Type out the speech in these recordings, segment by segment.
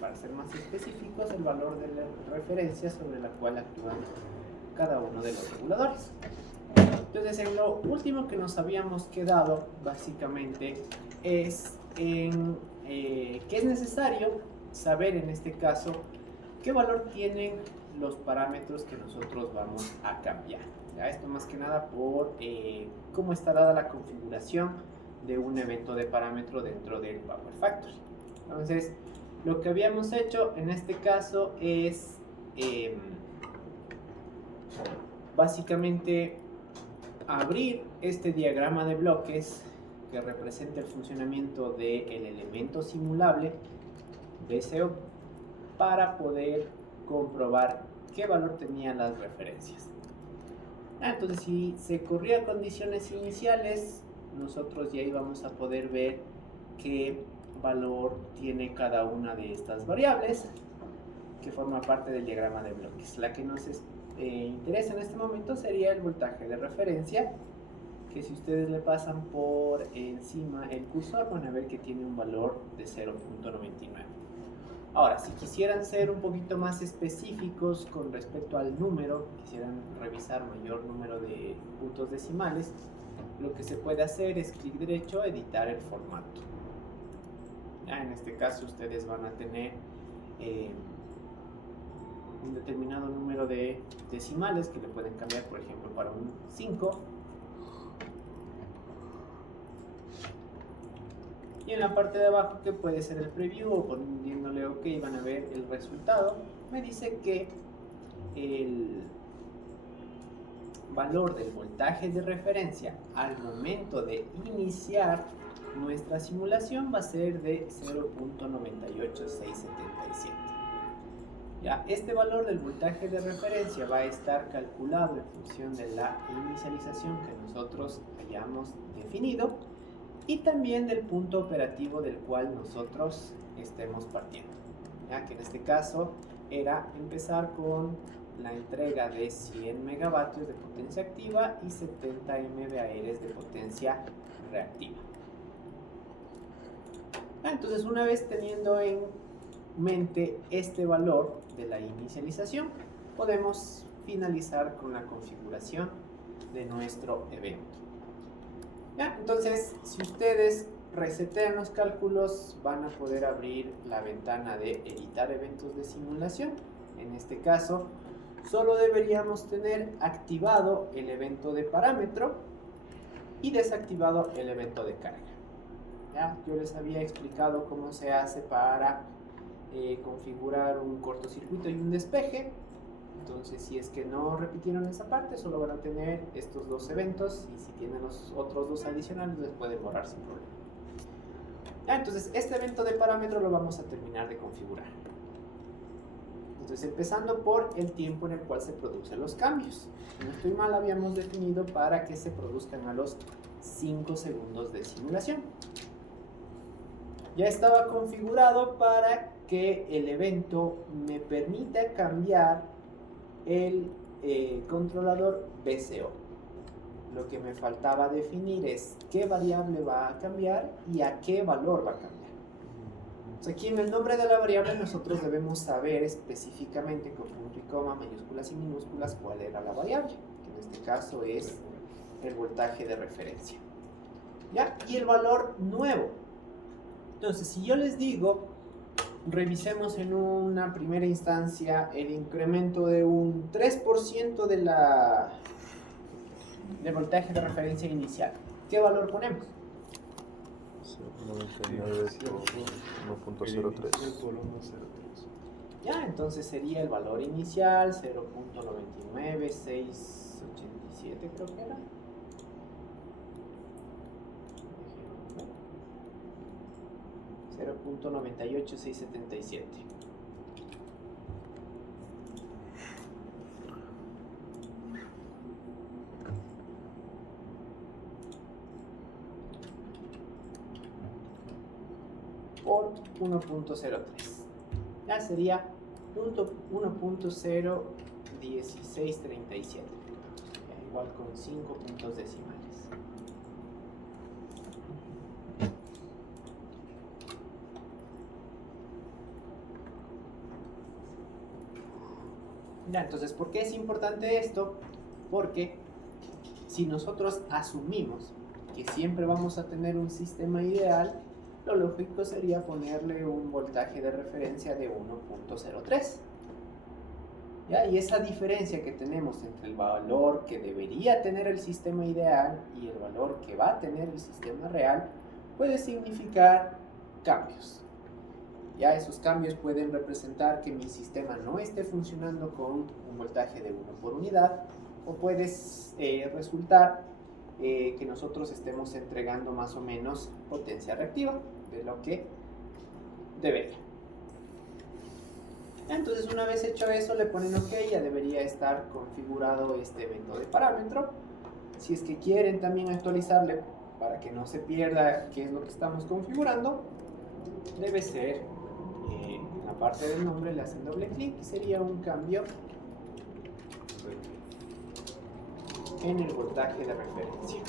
para ser más específicos, el valor de la referencia sobre la cual actúan cada uno de los reguladores. Entonces, en lo último que nos habíamos quedado, básicamente, es en que es necesario saber en este caso qué valor tienen los parámetros que nosotros vamos a cambiar. ¿Ya? Esto más que nada por cómo está dada la configuración de un evento de parámetro dentro del Power Factory. Entonces, lo que habíamos hecho en este caso es básicamente abrir este diagrama de bloques que representa el funcionamiento del elemento simulable BCO para poder comprobar qué valor tenían las referencias. Entonces, si se corría condiciones iniciales, nosotros ya íbamos a poder ver qué valor tiene cada una de estas variables que forma parte del diagrama de bloques. La que nos interesa en este momento sería el voltaje de referencia, que si ustedes le pasan por encima el cursor van a ver que tiene un valor de 0.99. Ahora, si quisieran ser un poquito más específicos con respecto al número, quisieran revisar mayor número de puntos decimales, lo que se puede hacer es clic derecho, editar el formato. En este caso ustedes van a tener un determinado número de decimales que le pueden cambiar, por ejemplo, para un 5. Y en la parte de abajo, que puede ser el preview, o poniéndole OK, van a ver el resultado. Me dice que el valor del voltaje de referencia al momento de iniciar nuestra simulación va a ser de 0.98677. Ya, este valor del voltaje de referencia va a estar calculado en función de la inicialización que nosotros hayamos definido y también del punto operativo del cual nosotros estemos partiendo. Ya que en este caso era empezar con la entrega de 100 megavatios de potencia activa y 70 MVA de potencia reactiva. Entonces, una vez teniendo en mente este valor de la inicialización, podemos finalizar con la configuración de nuestro evento. ¿Ya? Entonces, si ustedes resetean los cálculos, van a poder abrir la ventana de editar eventos de simulación. En este caso, solo deberíamos tener activado el evento de parámetro y desactivado el evento de carga. ¿Ya? Yo les había explicado cómo se hace para configurar un cortocircuito y un despeje. Entonces, si es que no repitieron esa parte, solo van a tener estos dos eventos, y si tienen los otros dos adicionales, les pueden borrar sin problema. Entonces, este evento de parámetro lo vamos a terminar de configurar. Entonces, empezando por el tiempo en el cual se producen los cambios. Si no estoy mal, habíamos definido para que se produzcan a los 5 segundos de simulación. Ya estaba configurado para que el evento me permita cambiar el controlador BCO. Lo que me faltaba definir es qué variable va a cambiar y a qué valor va a cambiar. Entonces, aquí en el nombre de la variable nosotros debemos saber específicamente con punto y coma, mayúsculas y minúsculas, cuál era la variable, que en este caso es el voltaje de referencia. ¿Ya? Y el valor nuevo. Entonces, si yo les digo, revisemos en una primera instancia el incremento de un 3% del voltaje de referencia inicial, ¿qué valor ponemos? 1.03. Ya, entonces sería el valor inicial 0.99687, creo que era. 0.98677. Por 1.03. Ya sería 1.01637. Igual con 5 puntos decimales. Ya, entonces, ¿por qué es importante esto? Porque si nosotros asumimos que siempre vamos a tener un sistema ideal, lo lógico sería ponerle un voltaje de referencia de 1.03. ¿Ya? Y esa diferencia que tenemos entre el valor que debería tener el sistema ideal y el valor que va a tener el sistema real puede significar cambios. Ya esos cambios pueden representar que mi sistema no esté funcionando con un voltaje de 1 por unidad, o puede resultar que nosotros estemos entregando más o menos potencia reactiva de lo que debería. Entonces, una vez hecho eso, le ponen OK, ya debería estar configurado este evento de parámetro. Si es que quieren también actualizarle para que no se pierda qué es lo que estamos configurando, debe ser en la parte del nombre, le hacen doble clic y sería un cambio en el voltaje de referencia.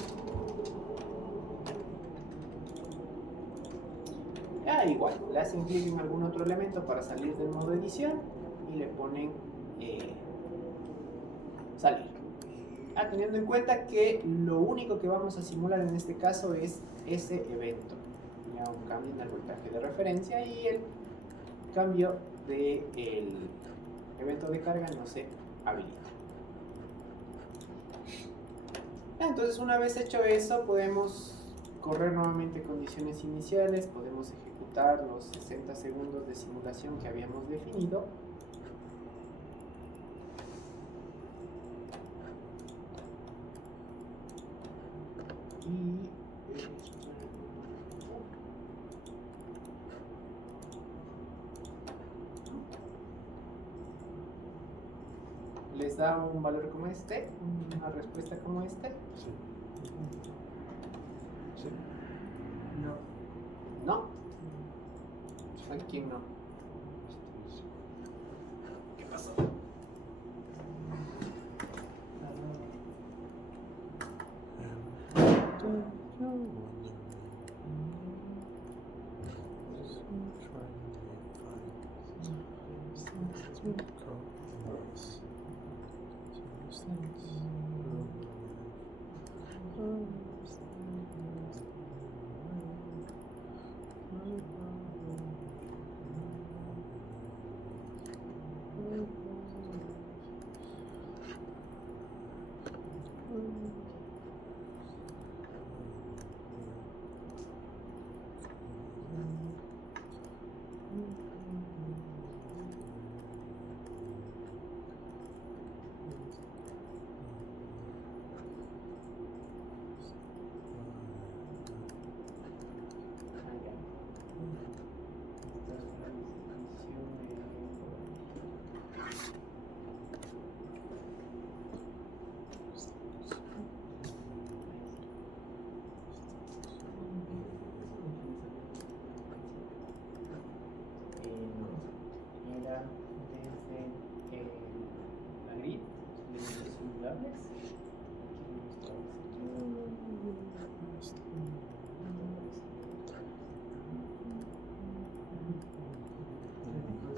Igual, le hacen clic en algún otro elemento para salir del modo edición y le ponen salir. Teniendo en cuenta que lo único que vamos a simular en este caso es ese evento. Ya un cambio en el voltaje de referencia y el cambio del evento de carga no se habilita. Entonces, una vez hecho eso, podemos correr nuevamente condiciones iniciales, podemos ejecutar los 60 segundos de simulación que habíamos definido. Y les da un valor como este, una respuesta como este. Sí. Sí. No. ¿No? ¿Quién no? ¿Qué pasó?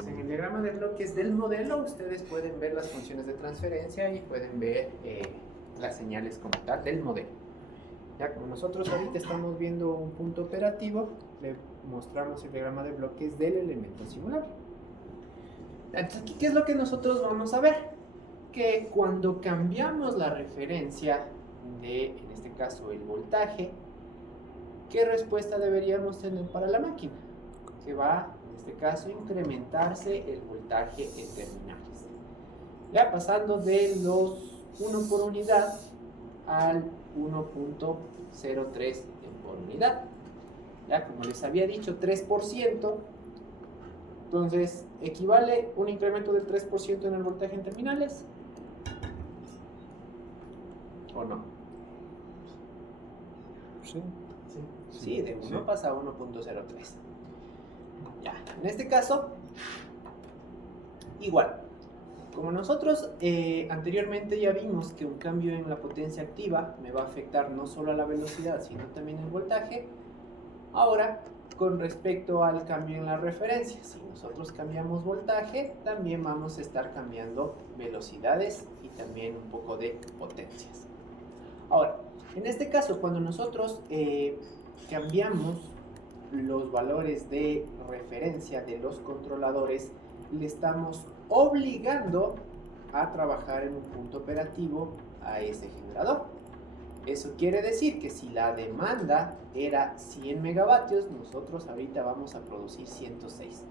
En el diagrama de bloques del modelo ustedes pueden ver las funciones de transferencia y pueden ver las señales como tal del modelo. Ya como nosotros ahorita estamos viendo un punto operativo, le mostramos el diagrama de bloques del elemento simulable. Entonces, ¿qué es lo que nosotros vamos a ver? Que cuando cambiamos la referencia de, en este caso, el voltaje, ¿qué respuesta deberíamos tener para la máquina? Que va, en este caso, a incrementarse el voltaje en terminales. Ya pasando de los 1 por unidad al 1.03 por unidad. Ya como les había dicho, 3%. Entonces, ¿equivale un incremento del 3% en el voltaje en terminales? ¿O no? Sí. Sí, de 1 pasa a 1.03. Ya, en este caso, igual. Como nosotros anteriormente ya vimos que un cambio en la potencia activa me va a afectar no solo a la velocidad, sino también el voltaje, ahora con respecto al cambio en la referencia. Si nosotros cambiamos voltaje, también vamos a estar cambiando velocidades y también un poco de potencias. Ahora, en este caso, cuando nosotros cambiamos los valores de referencia de los controladores, le estamos obligando a trabajar en un punto operativo a ese generador. Eso quiere decir que si la demanda era 100 megavatios, nosotros ahorita vamos a producir 106.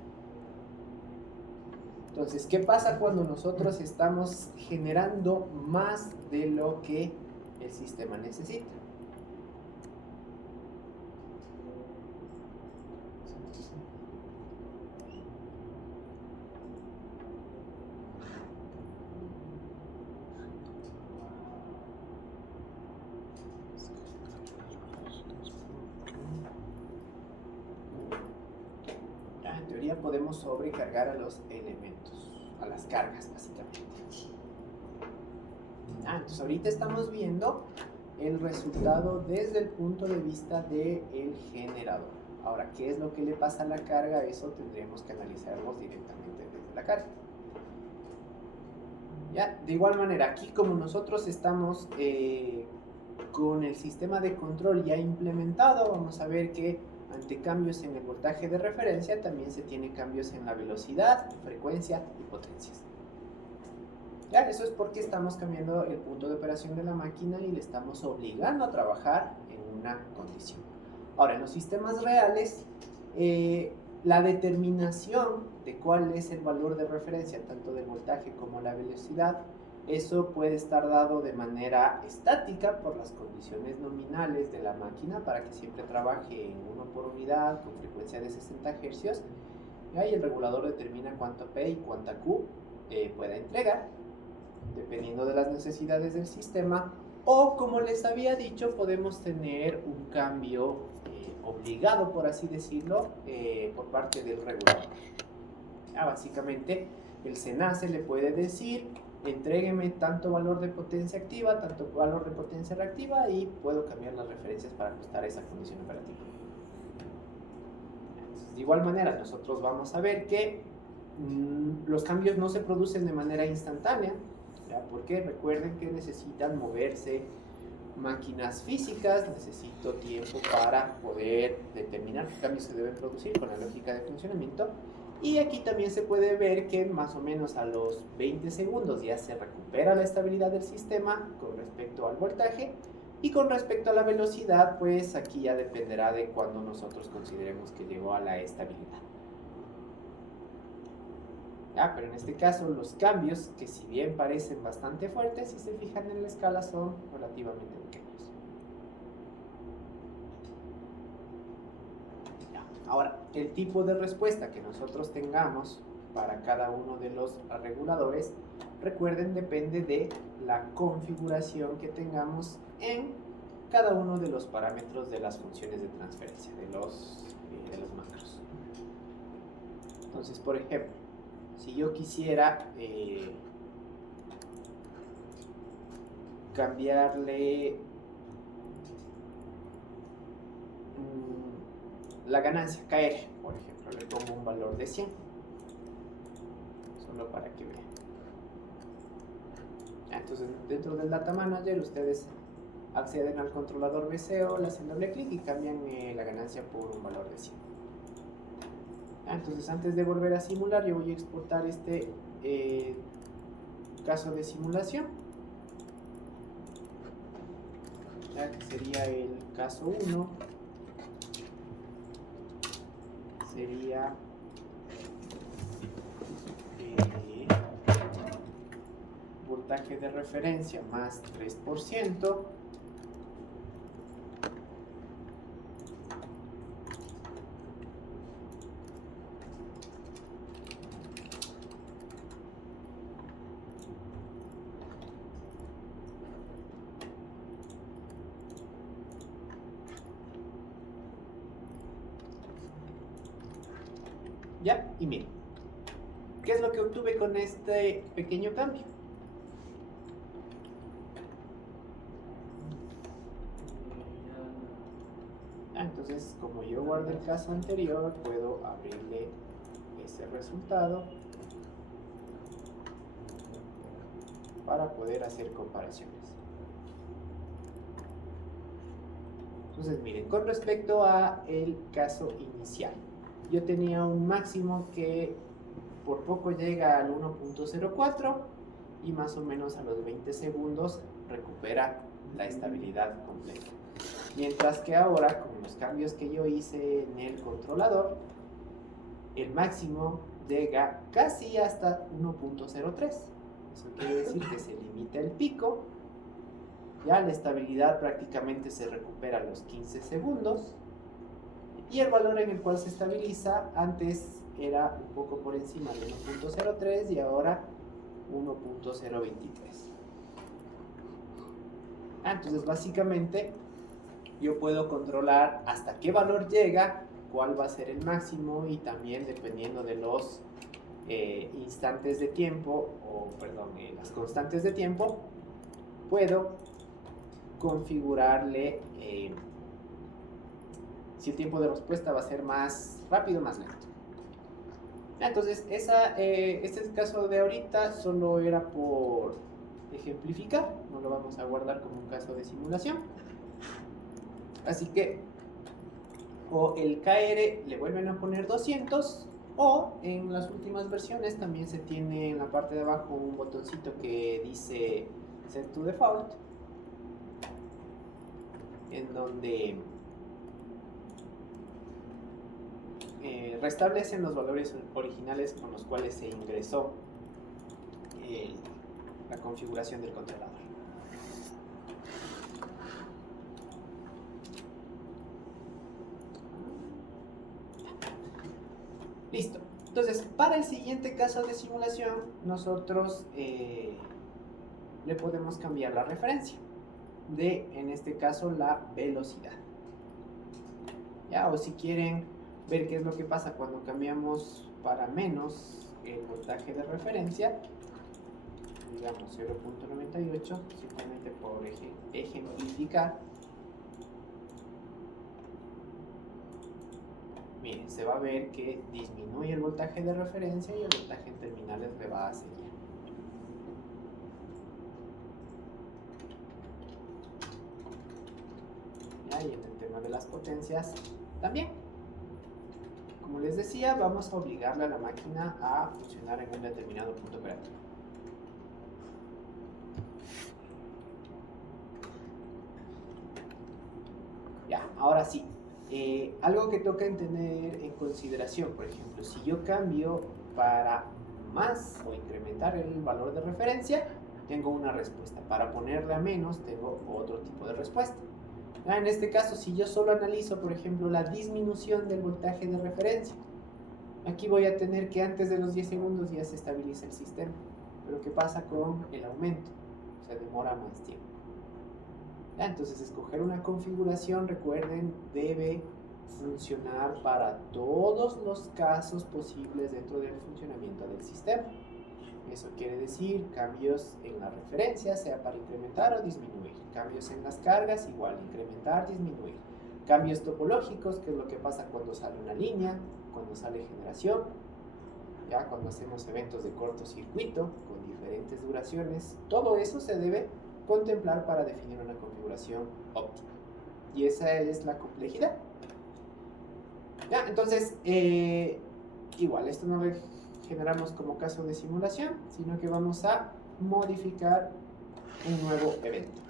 Entonces, ¿qué pasa cuando nosotros estamos generando más de lo que el sistema necesita? En teoría podemos sobrecargar a los elementos, a las cargas básicamente. Entonces ahorita estamos viendo el resultado desde el punto de vista del generador. Ahora, ¿qué es lo que le pasa a la carga? Eso tendremos que analizarlo directamente desde la carga. ¿Ya? De igual manera, aquí como nosotros estamos con el sistema de control ya implementado, vamos a ver que ante cambios en el voltaje de referencia también se tiene cambios en la velocidad, frecuencia y potencias. ¿Ya? Eso es porque estamos cambiando el punto de operación de la máquina y le estamos obligando a trabajar en una condición. Ahora, en los sistemas reales, la determinación de cuál es el valor de referencia, tanto del voltaje como la velocidad, eso puede estar dado de manera estática por las condiciones nominales de la máquina para que siempre trabaje en 1 por unidad con frecuencia de 60 Hz. Y el regulador determina cuánto P y cuánta Q pueda entregar, dependiendo de las necesidades del sistema. O, como les había dicho, podemos tener un cambio obligado, por así decirlo, por parte del regulador. Básicamente, el SENACE le puede decir: entrégueme tanto valor de potencia activa, tanto valor de potencia reactiva, y puedo cambiar las referencias para ajustar esa condición operativa. Entonces, de igual manera, nosotros vamos a ver que los cambios no se producen de manera instantánea, ¿ya? Porque recuerden que necesitan moverse máquinas físicas, necesito tiempo para poder determinar qué cambios se deben producir con la lógica de funcionamiento. Y aquí también se puede ver que más o menos a los 20 segundos ya se recupera la estabilidad del sistema con respecto al voltaje, y con respecto a la velocidad, pues aquí ya dependerá de cuando nosotros consideremos que llegó a la estabilidad. Pero en este caso los cambios, que si bien parecen bastante fuertes, si se fijan en la escala, son relativamente pequeños. Ahora, el tipo de respuesta que nosotros tengamos para cada uno de los reguladores, recuerden, depende de la configuración que tengamos en cada uno de los parámetros de las funciones de transferencia, de los macros. Entonces, por ejemplo, si yo quisiera cambiarle la ganancia, KR, por ejemplo, le pongo un valor de 100, solo para que vean. Entonces, dentro del Data Manager, ustedes acceden al controlador VCO, le hacen doble clic y cambian la ganancia por un valor de 100. Entonces, antes de volver a simular, yo voy a exportar este caso de simulación, que sería el caso 1, sería voltaje de referencia más 3%, ¿ya? Y miren, ¿qué es lo que obtuve con este pequeño cambio? Entonces, como yo guardé el caso anterior, puedo abrirle ese resultado para poder hacer comparaciones. Entonces, miren, con respecto a el caso inicial, yo tenía un máximo que por poco llega al 1.04 y más o menos a los 20 segundos recupera la estabilidad completa. Mientras que ahora, con los cambios que yo hice en el controlador, el máximo llega casi hasta 1.03. Eso quiere decir que se limita el pico. Ya la estabilidad prácticamente se recupera a los 15 segundos. Y el valor en el cual se estabiliza antes era un poco por encima de 1.03 y ahora 1.023. Entonces básicamente yo puedo controlar hasta qué valor llega, cuál va a ser el máximo y también dependiendo de los instantes de tiempo, las constantes de tiempo, puedo configurarle si el tiempo de respuesta va a ser más rápido o más lento. Entonces, este caso de ahorita solo era por ejemplificar, no lo vamos a guardar como un caso de simulación. Así que, o el KR le vuelven a poner 200, o en las últimas versiones también se tiene en la parte de abajo un botoncito que dice Set to Default, en donde restablecen los valores originales con los cuales se ingresó la configuración del controlador. Listo. Entonces, para el siguiente caso de simulación, nosotros le podemos cambiar la referencia de, en este caso, la velocidad. ¿Ya? O si quieren ver qué es lo que pasa cuando cambiamos para menos el voltaje de referencia, digamos 0.98, simplemente por ejemplificar. Miren, se va a ver que disminuye el voltaje de referencia y el voltaje en terminales le va a seguir. Y en el tema de las potencias también. Como les decía, vamos a obligarle a la máquina a funcionar en un determinado punto operativo. Ya, ahora sí. Algo que toca tener en consideración, por ejemplo, si yo cambio para más o incrementar el valor de referencia, tengo una respuesta. Para ponerle a menos, tengo otro tipo de respuesta. En este caso, si yo solo analizo, por ejemplo, la disminución del voltaje de referencia, aquí voy a tener que antes de los 10 segundos ya se estabiliza el sistema. Pero ¿qué pasa con el aumento? Se demora más tiempo. Entonces, escoger una configuración, recuerden, debe funcionar para todos los casos posibles dentro del funcionamiento del sistema. Eso quiere decir cambios en la referencia, sea para incrementar o disminuir. Cambios en las cargas, igual, incrementar, disminuir. Cambios topológicos, que es lo que pasa cuando sale una línea, cuando sale generación, ya cuando hacemos eventos de cortocircuito con diferentes duraciones. Todo eso se debe contemplar para definir una configuración óptima. Y esa es la complejidad. Ya, entonces, igual, esto no lo generamos como caso de simulación, sino que vamos a modificar un nuevo evento.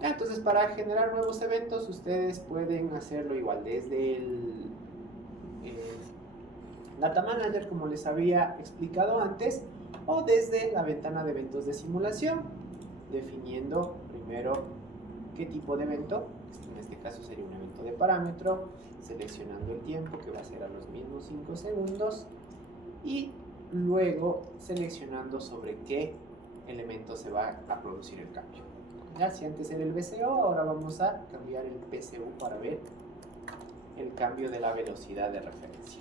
Ya, entonces, para generar nuevos eventos, ustedes pueden hacerlo igual desde el Data Manager, como les había explicado antes, o desde la ventana de eventos de simulación, definiendo primero qué tipo de evento. En este caso sería un evento de parámetro, seleccionando el tiempo, que va a ser a los mismos 5 segundos, y luego seleccionando sobre qué elemento se va a producir el cambio. Ya, si antes era el VCO, ahora vamos a cambiar el PCU para ver el cambio de la velocidad de referencia.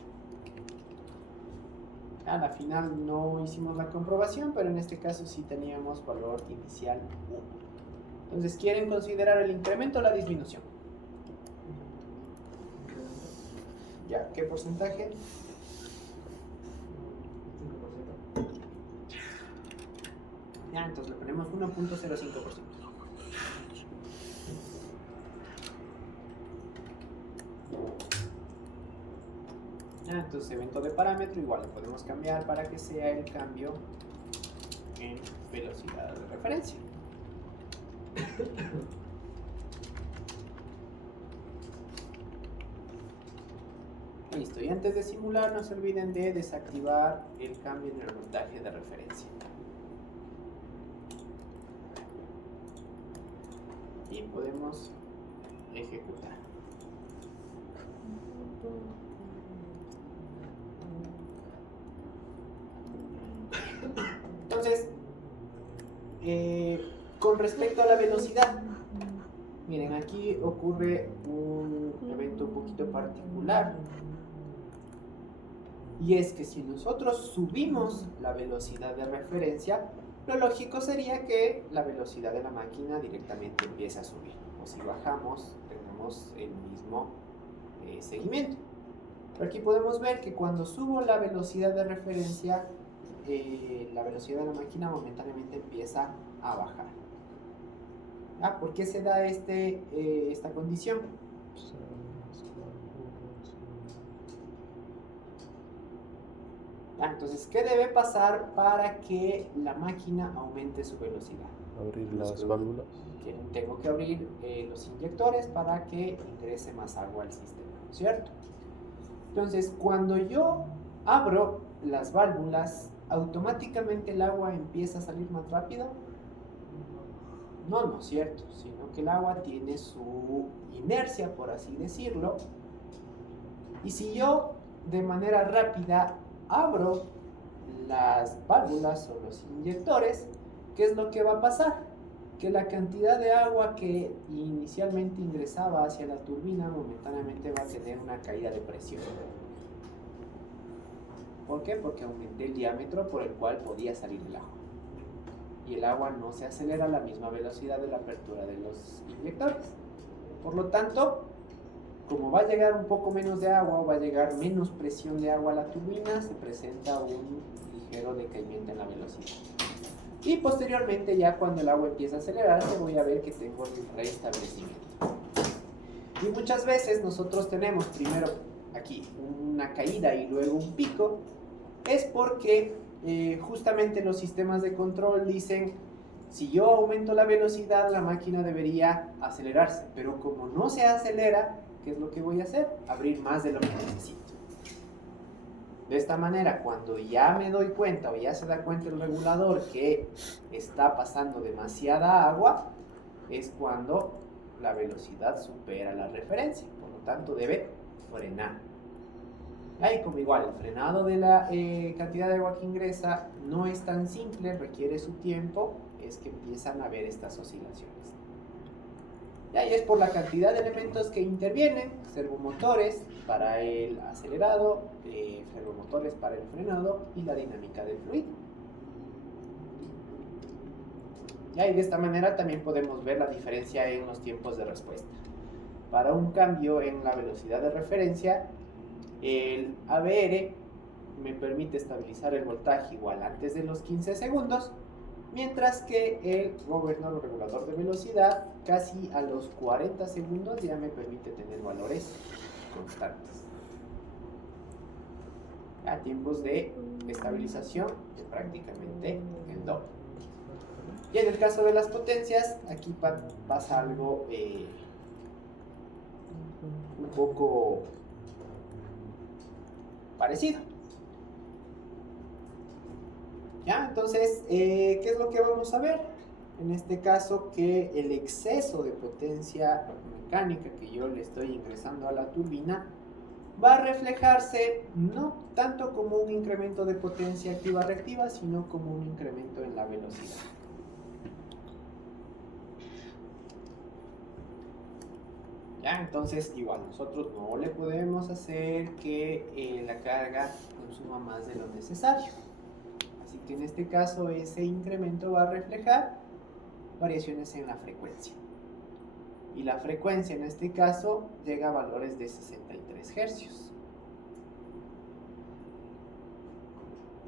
A la final no hicimos la comprobación, pero en este caso sí teníamos valor inicial 1. Entonces, ¿quieren considerar el incremento o la disminución? ¿Ya? ¿Qué porcentaje? 5%. Ya, entonces le ponemos 1.05%. Ya, entonces evento de parámetro igual lo podemos cambiar para que sea el cambio en velocidad de referencia. Listo, y antes de simular no se olviden de desactivar el cambio en el voltaje de referencia. Y podemos ejecutar. Entonces, con respecto a la velocidad, miren, aquí ocurre un evento un poquito particular. Y es que si nosotros subimos la velocidad de referencia, lo lógico sería que la velocidad de la máquina directamente empiece a subir. O si bajamos, tenemos el mismo seguimiento. Pero aquí podemos ver que cuando subo la velocidad de referencia, la velocidad de la máquina momentáneamente empieza a bajar. ¿Por qué se da esta condición? Entonces, ¿qué debe pasar para que la máquina aumente su velocidad? Abrir las válvulas. Tengo que abrir los inyectores para que ingrese más agua al sistema, ¿cierto? Entonces, cuando yo abro las válvulas, ¿automáticamente el agua empieza a salir más rápido? No, no es cierto, sino que el agua tiene su inercia, por así decirlo. Y si yo de manera rápida abro las válvulas o los inyectores, ¿qué es lo que va a pasar? Que la cantidad de agua que inicialmente ingresaba hacia la turbina momentáneamente va a tener una caída de presión. ¿Por qué? Porque aumenté el diámetro por el cual podía salir el agua. Y el agua no se acelera a la misma velocidad de la apertura de los inyectores. Por lo tanto, como va a llegar un poco menos de agua o va a llegar menos presión de agua a la turbina, se presenta un ligero decaimiento en la velocidad. Y posteriormente, ya cuando el agua empieza a acelerarse, voy a ver que tengo el restablecimiento. Y muchas veces nosotros tenemos primero aquí una caída y luego un pico. Es porque justamente los sistemas de control dicen, si yo aumento la velocidad, la máquina debería acelerarse. Pero como no se acelera, ¿qué es lo que voy a hacer? Abrir más de lo que necesito. De esta manera, cuando ya me doy cuenta o ya se da cuenta el regulador que está pasando demasiada agua, es cuando la velocidad supera la referencia. Por lo tanto, debe frenar. Ahí como igual, el frenado de la cantidad de agua que ingresa no es tan simple, requiere su tiempo, es que empiezan a haber estas oscilaciones. Y ahí es por la cantidad de elementos que intervienen, servomotores para el acelerado, servomotores para el frenado y la dinámica del fluido. Y ahí de esta manera también podemos ver la diferencia en los tiempos de respuesta. Para un cambio en la velocidad de referencia, el ABR me permite estabilizar el voltaje igual antes de los 15 segundos, mientras que el governor o regulador de velocidad casi a los 40 segundos ya me permite tener valores constantes. A tiempos de estabilización es prácticamente el doble. Y en el caso de las potencias, aquí pasa algo un poco parecido. ¿Ya? Entonces, ¿qué es lo que vamos a ver? En este caso, que el exceso de potencia mecánica que yo le estoy ingresando a la turbina va a reflejarse no tanto como un incremento de potencia activa-reactiva, sino como un incremento en la velocidad. ¿Ya? Entonces, igual, nosotros no le podemos hacer que la carga consuma más de lo necesario. Así que en este caso, ese incremento va a reflejar variaciones en la frecuencia. Y la frecuencia en este caso llega a valores de 63 hercios.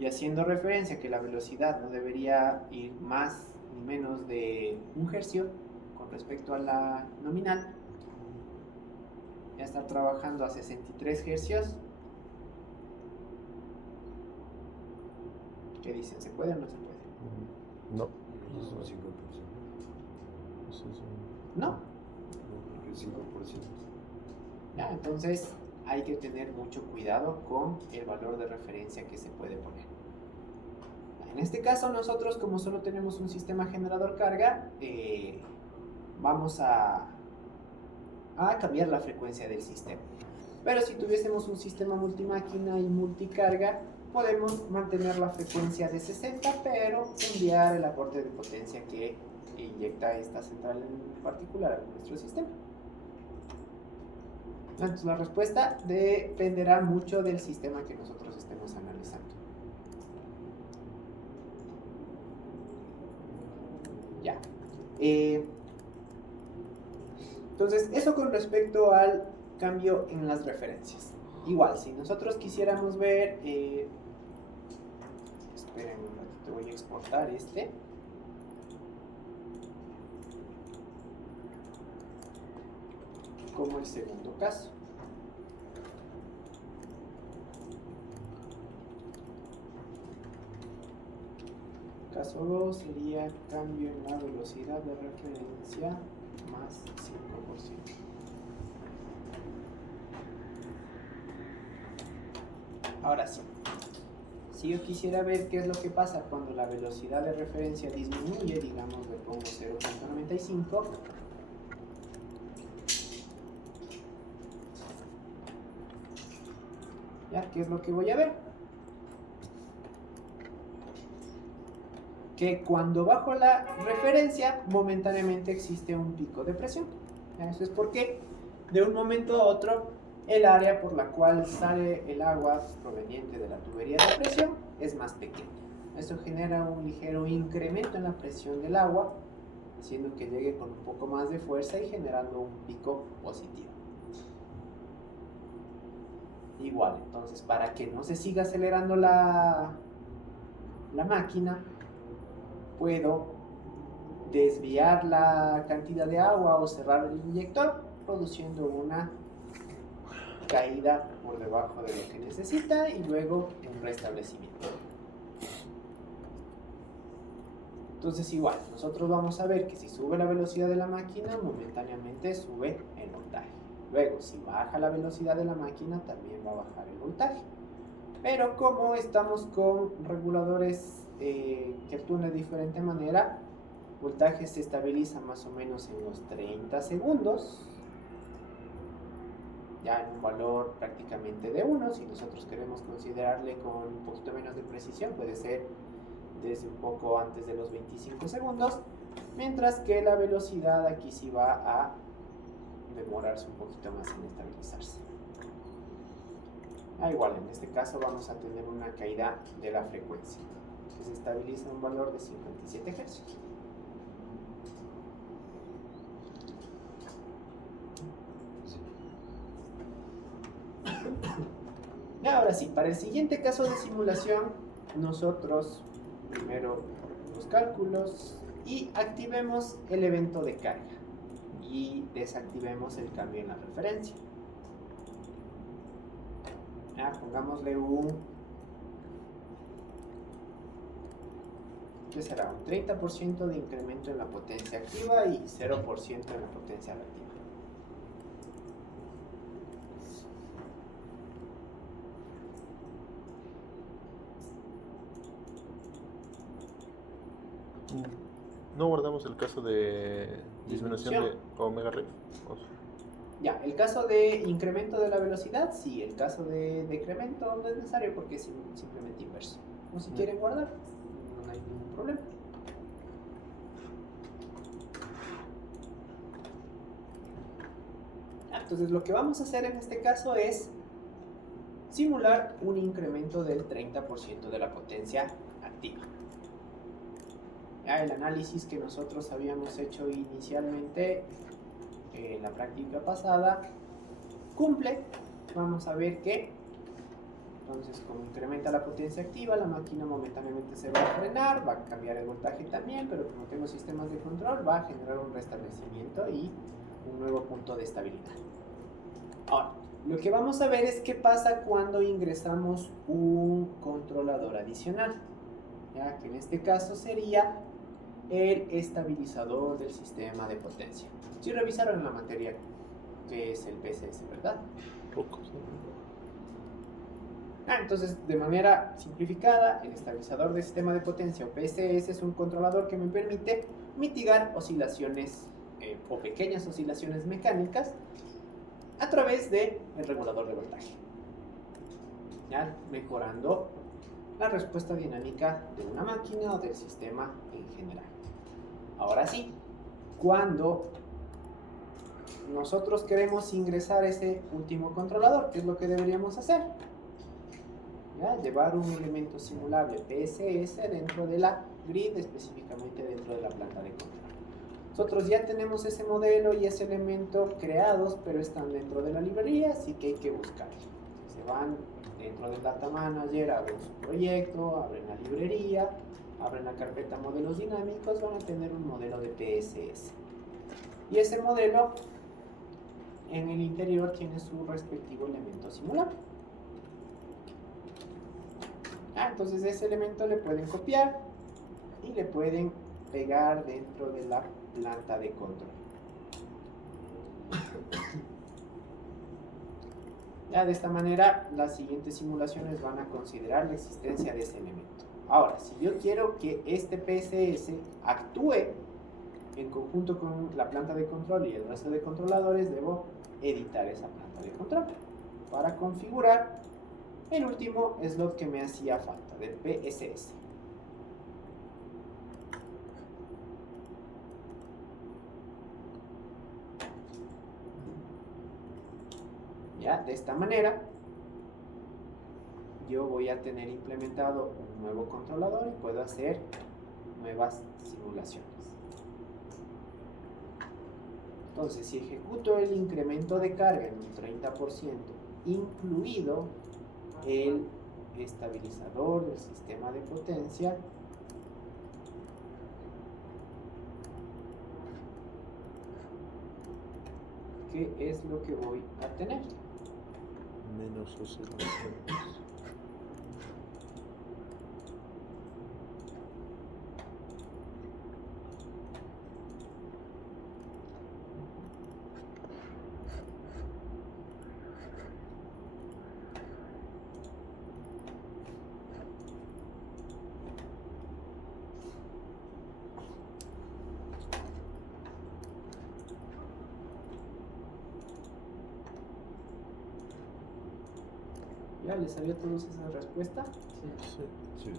y haciendo referencia a que la velocidad no debería ir más ni menos de 1 hercio con respecto a la nominal, ya está trabajando a 63 hercios. ¿Qué dicen? ¿Se puede o no se puede? No. Es un 5%. No. Porque es 5%. Ya, entonces hay que tener mucho cuidado con el valor de referencia que se puede poner. En este caso nosotros, como solo tenemos un sistema generador carga, vamos a cambiar la frecuencia del sistema. Pero si tuviésemos un sistema multimáquina y multicarga, podemos mantener la frecuencia de 60, pero enviar el aporte de potencia que inyecta esta central en particular a nuestro sistema. Entonces la respuesta dependerá mucho del sistema que nosotros estemos analizando. Ya. Entonces, eso con respecto al cambio en las referencias. Igual, si nosotros quisiéramos ver... esperen un ratito, voy a exportar este. Como el segundo caso. Caso 2 sería cambio en la velocidad de referencia más 5%. Ahora sí, si yo quisiera ver qué es lo que pasa cuando la velocidad de referencia disminuye, digamos le pongo 0.95, ¿ya? ¿Qué es lo que voy a ver? Que cuando bajo la referencia, momentáneamente existe un pico de presión. Eso es porque de un momento a otro, el área por la cual sale el agua proveniente de la tubería de presión es más pequeña. Eso genera un ligero incremento en la presión del agua, haciendo que llegue con un poco más de fuerza y generando un pico positivo. Igual, entonces, para que no se siga acelerando la máquina, puedo desviar la cantidad de agua o cerrar el inyector, produciendo una caída por debajo de lo que necesita y luego un restablecimiento. Entonces igual, nosotros vamos a ver que si sube la velocidad de la máquina, momentáneamente sube el voltaje. Luego, si baja la velocidad de la máquina, también va a bajar el voltaje. Pero como estamos con reguladores que actúan de diferente manera, el voltaje se estabiliza más o menos en los 30 segundos, ya en un valor prácticamente de 1. Si nosotros queremos considerarle con un poquito menos de precisión, puede ser desde un poco antes de los 25 segundos, mientras que la velocidad aquí sí va a demorarse un poquito más en estabilizarse. Igual, en este caso vamos a tener una caída de la frecuencia, que se estabiliza en un valor de 57 Hz. Y ahora sí, para el siguiente caso de simulación, nosotros primero los cálculos y activemos el evento de carga y desactivemos el cambio en la referencia. Pongámosle ¿qué será? Un 30% de incremento en la potencia activa y 0% en la potencia reactiva. ¿No guardamos el caso de disminución de omega ref? Ya, el caso de incremento de la velocidad, sí. El caso de decremento no es necesario porque es simplemente inverso. O si quieren guardar, no hay ningún problema. Entonces lo que vamos a hacer en este caso es simular un incremento del 30% de la potencia activa. Ya el análisis que nosotros habíamos hecho inicialmente en la práctica pasada cumple. Vamos a ver que Entonces, como incrementa la potencia activa, la máquina momentáneamente se va a frenar, va a cambiar el voltaje también, pero como tengo sistemas de control, va a generar un restablecimiento y un nuevo punto de estabilidad. Ahora, lo que vamos a ver es qué pasa cuando ingresamos un controlador adicional, ya que en este caso sería el estabilizador del sistema de potencia. Si revisaron en la materia que es el PCS, ¿verdad? Pocos. Entonces, de manera simplificada, el estabilizador del sistema de potencia o PSS es un controlador que me permite mitigar oscilaciones o pequeñas oscilaciones mecánicas a través del regulador de voltaje, ¿ya? Mejorando la respuesta dinámica de una máquina o del sistema en general. Ahora sí, cuando nosotros queremos ingresar ese último controlador, ¿qué es lo que deberíamos hacer? ¿Ya? Llevar un elemento simulable PSS dentro de la grid, específicamente dentro de la planta de control. Nosotros ya tenemos ese modelo y ese elemento creados, pero están dentro de la librería, así que hay que buscarlos. Se van dentro del Data Manager, abren su proyecto, abren la librería, abren la carpeta modelos dinámicos, van a tener un modelo de PSS. Y ese modelo en el interior tiene su respectivo elemento simulable. Entonces ese elemento le pueden copiar y le pueden pegar dentro de la planta de control. Ya de esta manera las siguientes simulaciones van a considerar la existencia de ese elemento. Ahora, si yo quiero que este PSS actúe en conjunto con la planta de control y el resto de controladores, debo editar esa planta de control para configurar el último slot que me hacía falta, del PSS. Ya, de esta manera, yo voy a tener implementado un nuevo controlador y puedo hacer nuevas simulaciones. Entonces, si ejecuto el incremento de carga en un 30%, incluido el estabilizador del sistema de potencia, ¿qué es lo que voy a tener? Menos oscilaciones. ¿Ya les salió a todos esa respuesta? Sí. Sí.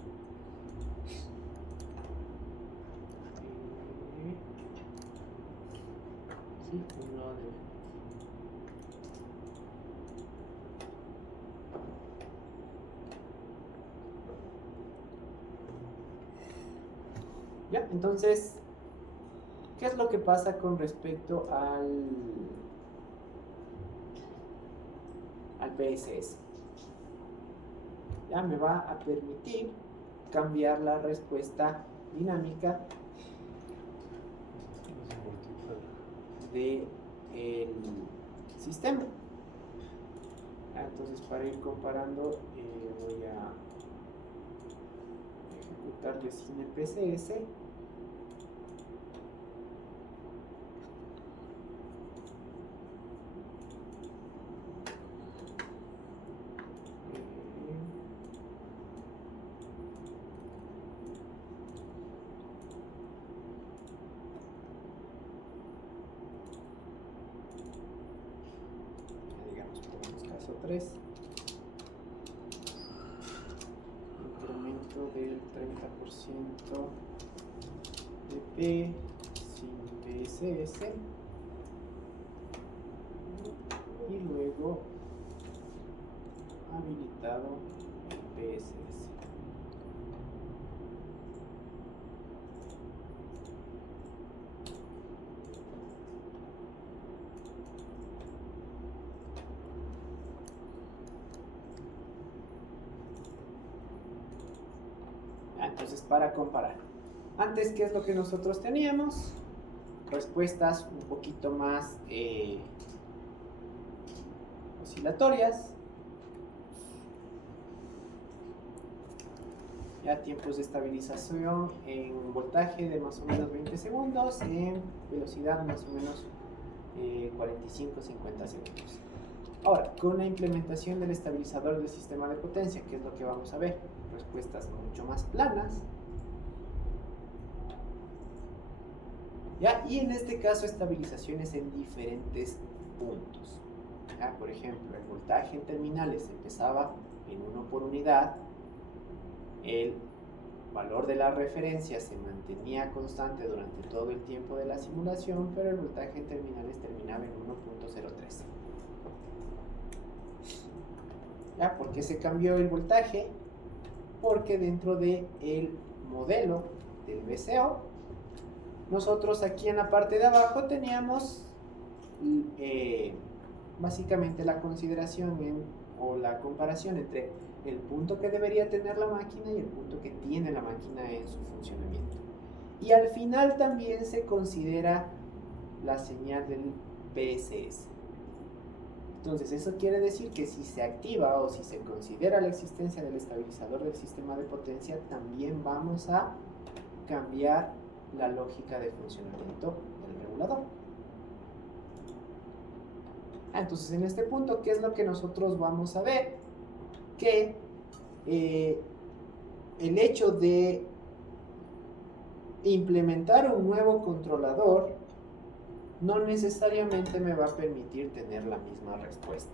Sí, uno de... Ya, entonces, ¿qué es lo que pasa con respecto al PSS? Ya me va a permitir cambiar la respuesta dinámica del sistema. Entonces, para ir comparando, voy a ejecutarle sin el PSS. Digamos, pongamos caso 3. Incremento del 30% de P sin PSS. Y luego habilitado el PSS. Entonces, para comparar. Antes, ¿qué es lo que nosotros teníamos? Respuestas un poquito más oscilatorias. Ya tiempos de estabilización en voltaje de más o menos 20 segundos, en velocidad más o menos 45-50 segundos. Ahora, con la implementación del estabilizador del sistema de potencia, ¿qué es lo que vamos a ver? Respuestas mucho más planas. ¿Ya? Y en este caso, estabilizaciones en diferentes puntos. ¿Ya? Por ejemplo, el voltaje en terminales empezaba en 1 por unidad. El valor de la referencia se mantenía constante durante todo el tiempo de la simulación, pero el voltaje en terminales terminaba en 1.03. ¿Ya? ¿Por qué se cambió el voltaje? Porque dentro del modelo del VCO, nosotros aquí en la parte de abajo teníamos básicamente la consideración o la comparación entre el punto que debería tener la máquina y el punto que tiene la máquina en su funcionamiento. Y al final también se considera la señal del PSS. Entonces, eso quiere decir que si se activa o si se considera la existencia del estabilizador del sistema de potencia, también vamos a cambiar la lógica de funcionamiento del regulador. Entonces, en este punto, ¿qué es lo que nosotros vamos a ver? Que el hecho de implementar un nuevo controlador no necesariamente me va a permitir tener la misma respuesta.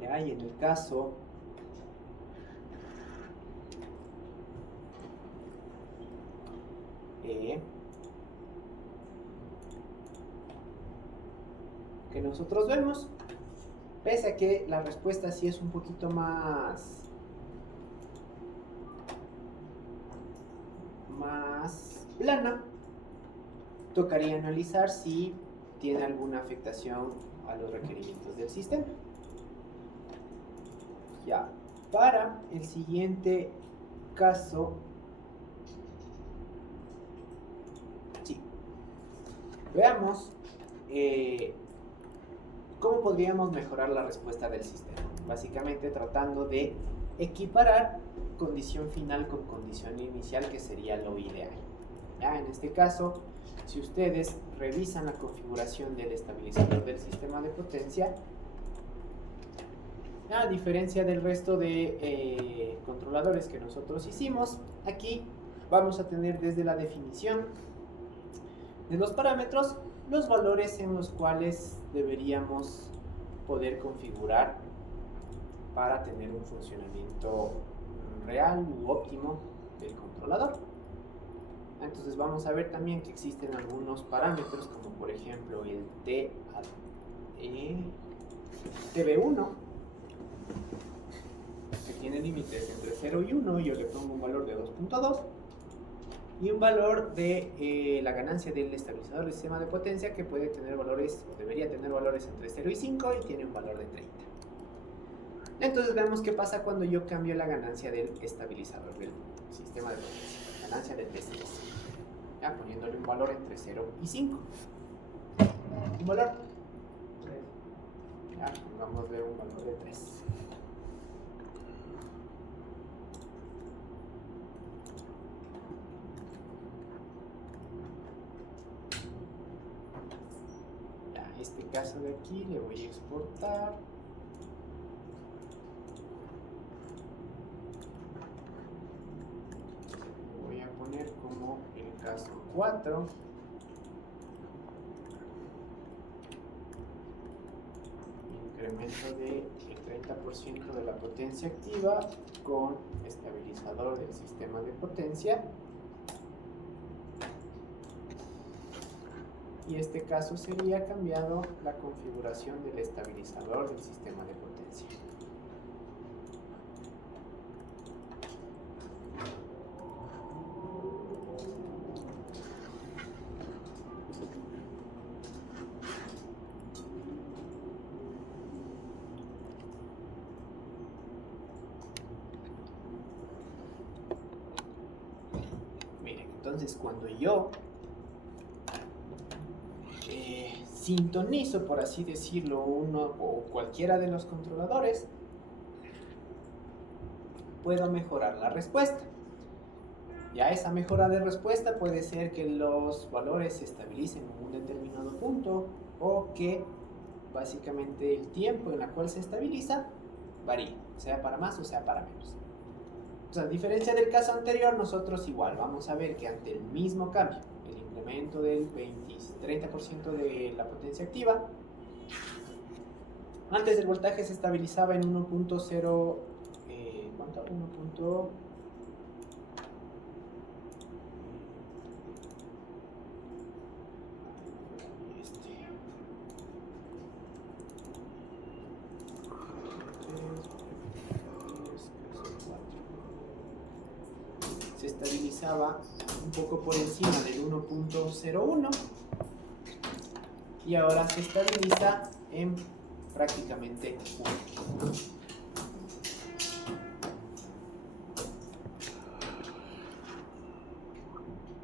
¿Ya? Y en el caso que nosotros vemos, pese a que la respuesta sí es un poquito más plana, tocaría analizar si tiene alguna afectación a los requerimientos del sistema. Ya, para el siguiente caso, sí, veamos cómo podríamos mejorar la respuesta del sistema. Básicamente tratando de equiparar condición final con condición inicial, que sería lo ideal. Ya, en este caso, si ustedes revisan la configuración del estabilizador del sistema de potencia, a diferencia del resto de controladores que nosotros hicimos, aquí vamos a tener desde la definición de los parámetros los valores en los cuales deberíamos poder configurar para tener un funcionamiento real u óptimo del controlador. Entonces vamos a ver también que existen algunos parámetros, como por ejemplo el TB1, que tiene límites entre 0 y 1, yo le pongo un valor de 2.2, y un valor de la ganancia del estabilizador del sistema de potencia, que puede tener valores, o debería tener valores entre 0 y 5, y tiene un valor de 30. Entonces vemos qué pasa cuando yo cambio la ganancia del estabilizador del sistema de potencia, ganancia del PSS, ya, poniéndole un valor entre 0 y 5. Un valor 3. Ya, pongámosle un valor de 3. Ya, este caso de aquí le voy a exportar. Como el caso 4, incremento del 30% de la potencia activa con estabilizador del sistema de potencia, y este caso sería cambiado la configuración del estabilizador del sistema de potencia. Entonces, cuando yo sintonizo, por así decirlo, uno o cualquiera de los controladores, puedo mejorar la respuesta. Ya esa mejora de respuesta puede ser que los valores se estabilicen en un determinado punto o que básicamente el tiempo en el cual se estabiliza varía, sea para más o sea para menos. O sea, a diferencia del caso anterior, nosotros igual vamos a ver que ante el mismo cambio, el incremento del 30% de la potencia activa, antes el voltaje se estabilizaba en 1.0, ¿cuánto? 1. Se estabilizaba un poco por encima del 1.01 y ahora se estabiliza en prácticamente 1.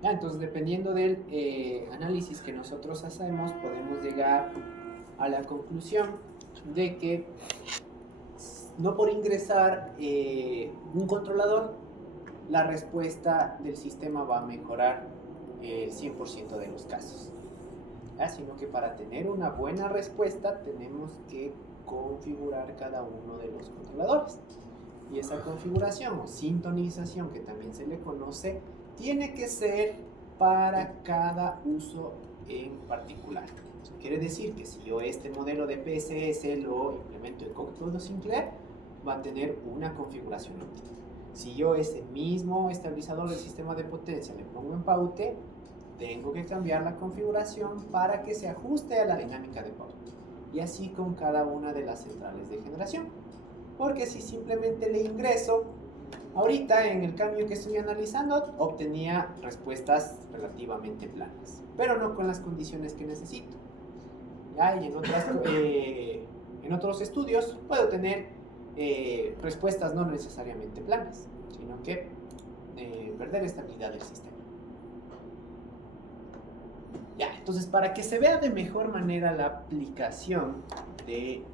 Entonces, dependiendo del análisis que nosotros hacemos, podemos llegar a la conclusión de que no por ingresar un controlador, la respuesta del sistema va a mejorar el 100% de los casos, sino que para tener una buena respuesta tenemos que configurar cada uno de los controladores, y esa configuración o sintonización, que también se le conoce, tiene que ser para cada uso en particular. Eso quiere decir que si yo este modelo de PSS lo implemento en cómputo Sinclair, va a tener una configuración óptima. Si yo ese mismo estabilizador del sistema de potencia le pongo en Paute, tengo que cambiar la configuración para que se ajuste a la dinámica de Paute. Y así con cada una de las centrales de generación. Porque si simplemente le ingreso, ahorita en el cambio que estoy analizando, obtenía respuestas relativamente planas, pero no con las condiciones que necesito. Y en otros estudios puedo tener respuestas no necesariamente planas, sino que perder estabilidad del sistema. Entonces, para que se vea de mejor manera la aplicación del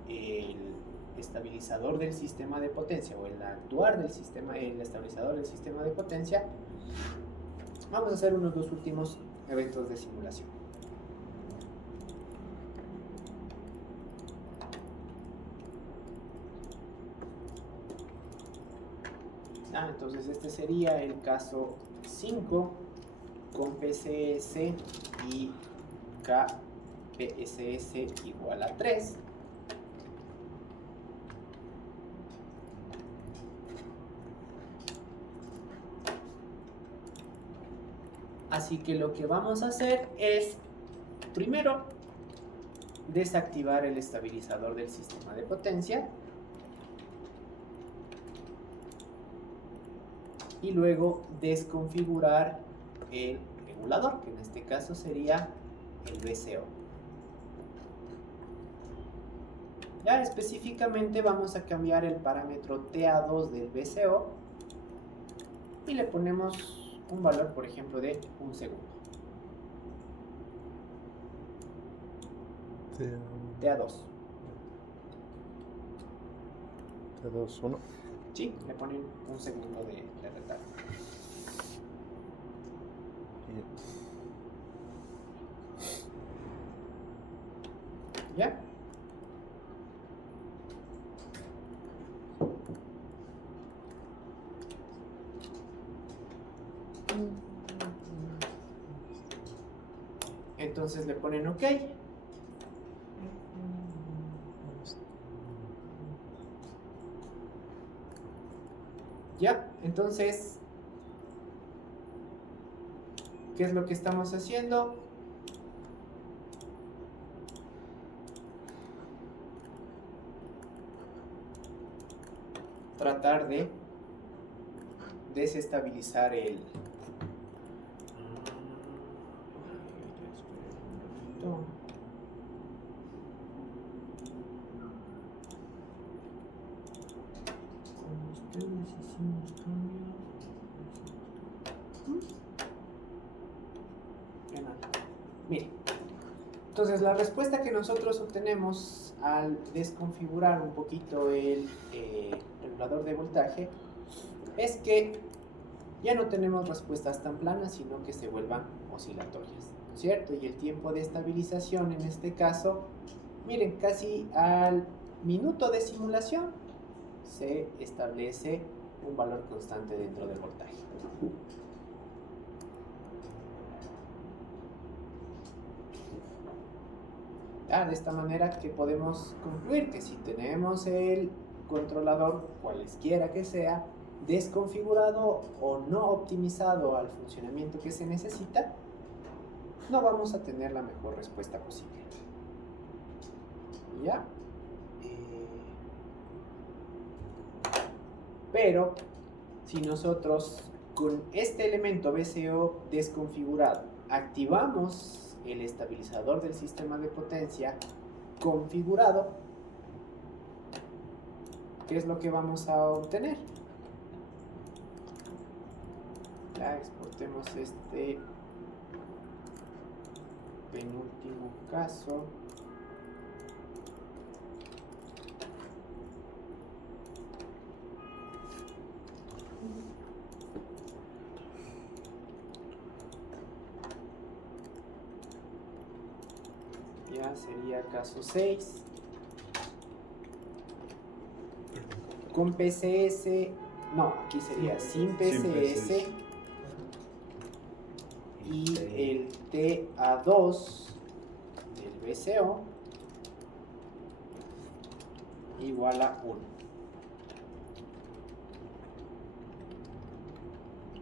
estabilizador del sistema de potencia o el actuar del sistema, el estabilizador del sistema de potencia, vamos a hacer unos dos últimos eventos de simulación. Entonces este sería el caso 5 con PCS y KPSS igual a 3. Así que lo que vamos a hacer es, primero, desactivar el estabilizador del sistema de potencia. Y luego desconfigurar el regulador, que en este caso sería el VCO. Ya específicamente vamos a cambiar el parámetro TA2 del VCO y le ponemos un valor, por ejemplo, de 1 segundo. TA2. TA2, 1. Sí, le ponen 1 segundo de retardo. ¿Ya? Entonces le ponen OK. Ya, entonces, ¿qué es lo que estamos haciendo? Tratar de desestabilizar el... Con ustedes hicimos cambios. Entonces, la respuesta que nosotros obtenemos al desconfigurar un poquito el regulador de voltaje es que ya no tenemos respuestas tan planas, sino que se vuelvan oscilatorias, ¿cierto? Y el tiempo de estabilización en este caso, miren, casi al minuto de simulación se establece un valor constante dentro del voltaje. De esta manera que podemos concluir que si tenemos el controlador, cualesquiera que sea, desconfigurado o no optimizado al funcionamiento que se necesita, no vamos a tener la mejor respuesta posible. ¿Ya? Pero si nosotros con este elemento VCO desconfigurado activamos el estabilizador del sistema de potencia configurado, ¿qué es lo que vamos a obtener? Ya exportemos este penúltimo caso. Ya sería caso 6. Con PCS, no, aquí sería sin PCS y el TA2 del VCO igual a 1.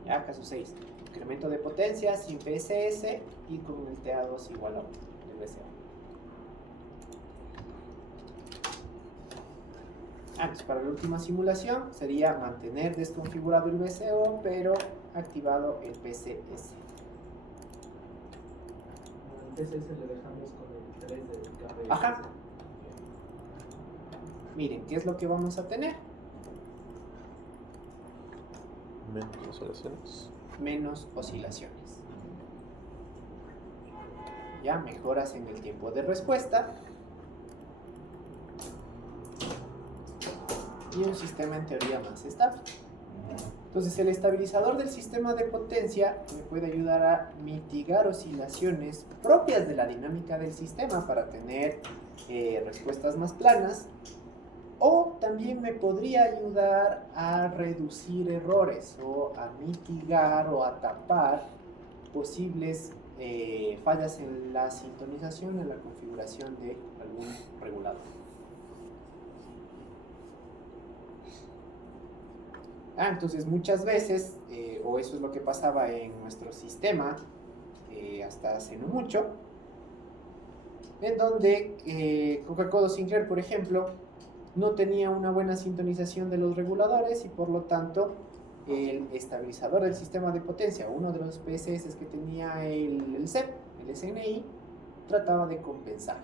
Ya, caso 6. Incremento de potencia sin PSS y con el TA2 igual a 1 del VCO. Entonces, para la última simulación sería mantener desconfigurado el VCO, pero activado el PCS. El PCS le dejamos con el 3 del KBS. Ajá. Miren, ¿qué es lo que vamos a tener? Menos oscilaciones. Menos oscilaciones. Ya, mejoras en el tiempo de respuesta. Y un sistema en teoría más estable. Entonces, el estabilizador del sistema de potencia me puede ayudar a mitigar oscilaciones propias de la dinámica del sistema para tener respuestas más planas, o también me podría ayudar a reducir errores o a mitigar o a tapar posibles fallas en la sintonización, en la configuración de algún regulador. Entonces muchas veces, o eso es lo que pasaba en nuestro sistema hasta hace no mucho, en donde Coca-Cola Sinclair, por ejemplo, no tenía una buena sintonización de los reguladores y por lo tanto el estabilizador del sistema de potencia, uno de los PSS que tenía el CEP, el SNI, trataba de compensar.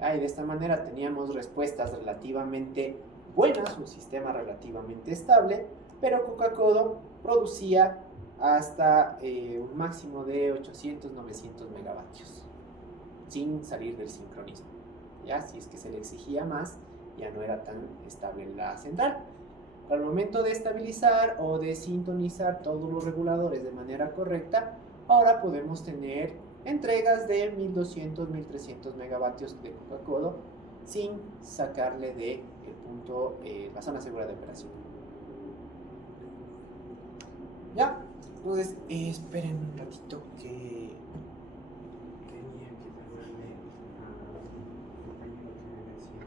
Y de esta manera teníamos respuestas relativamente buenas, un sistema relativamente estable, pero Coca-Cola producía hasta un máximo de 800-900 megavatios sin salir del sincronismo. Ya, si es que se le exigía más, ya no era tan estable la central. Al momento de estabilizar o de sintonizar todos los reguladores de manera correcta, ahora podemos tener entregas de 1200-1300 megavatios de Coca-Cola sin sacarle de el punto, la zona segura de operación. Ya, entonces esperen un ratito que tenía que llamarle a un compañero que me decía.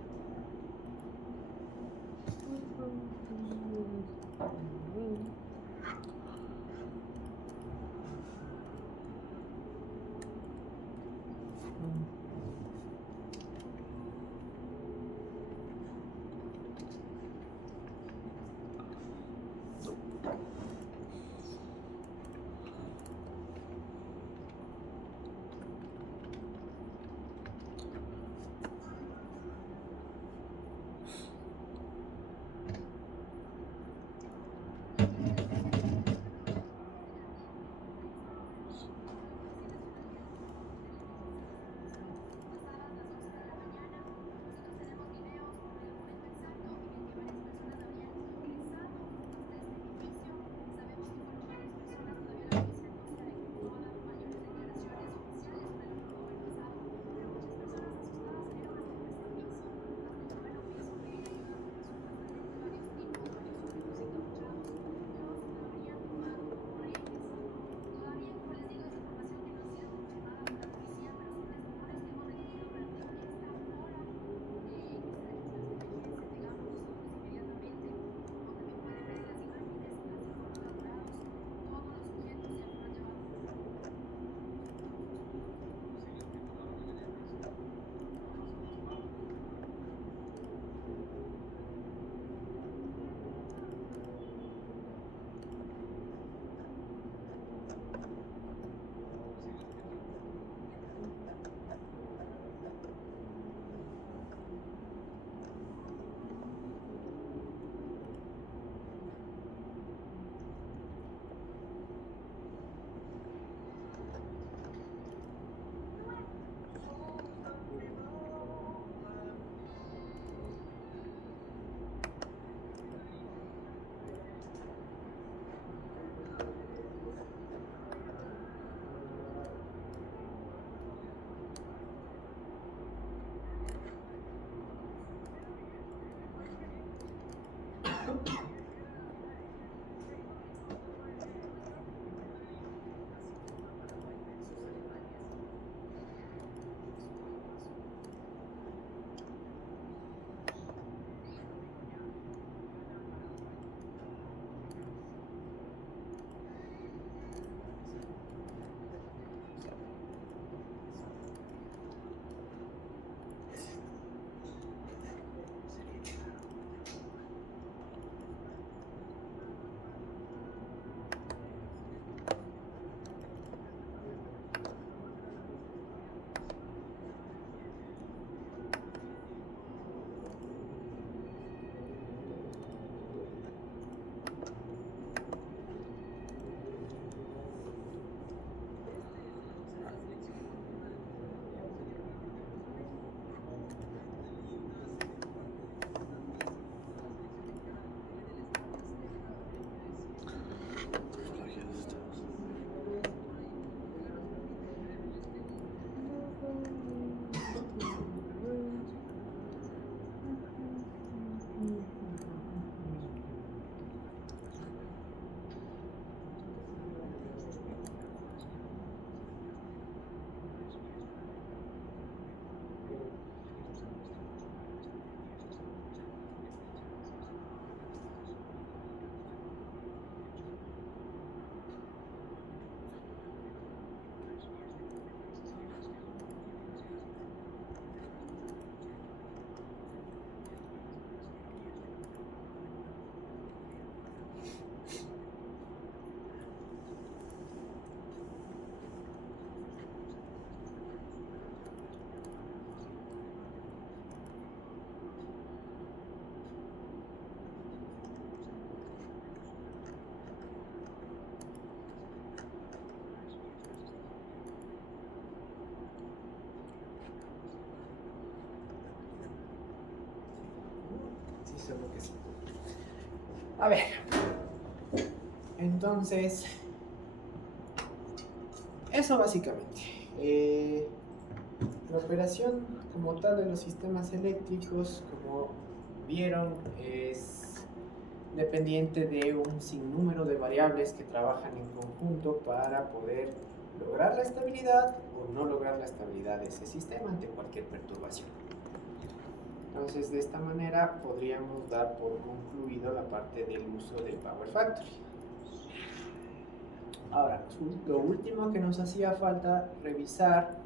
Seguro que sí. A ver. Entonces, eso básicamente. La operación como tal de los sistemas eléctricos, como vieron, es dependiente de un sinnúmero de variables que trabajan en conjunto para poder lograr la estabilidad o no lograr la estabilidad de ese sistema ante cualquier perturbación. Entonces, de esta manera podríamos dar por concluido la parte del uso del Power Factory. Ahora, lo último que nos hacía falta revisar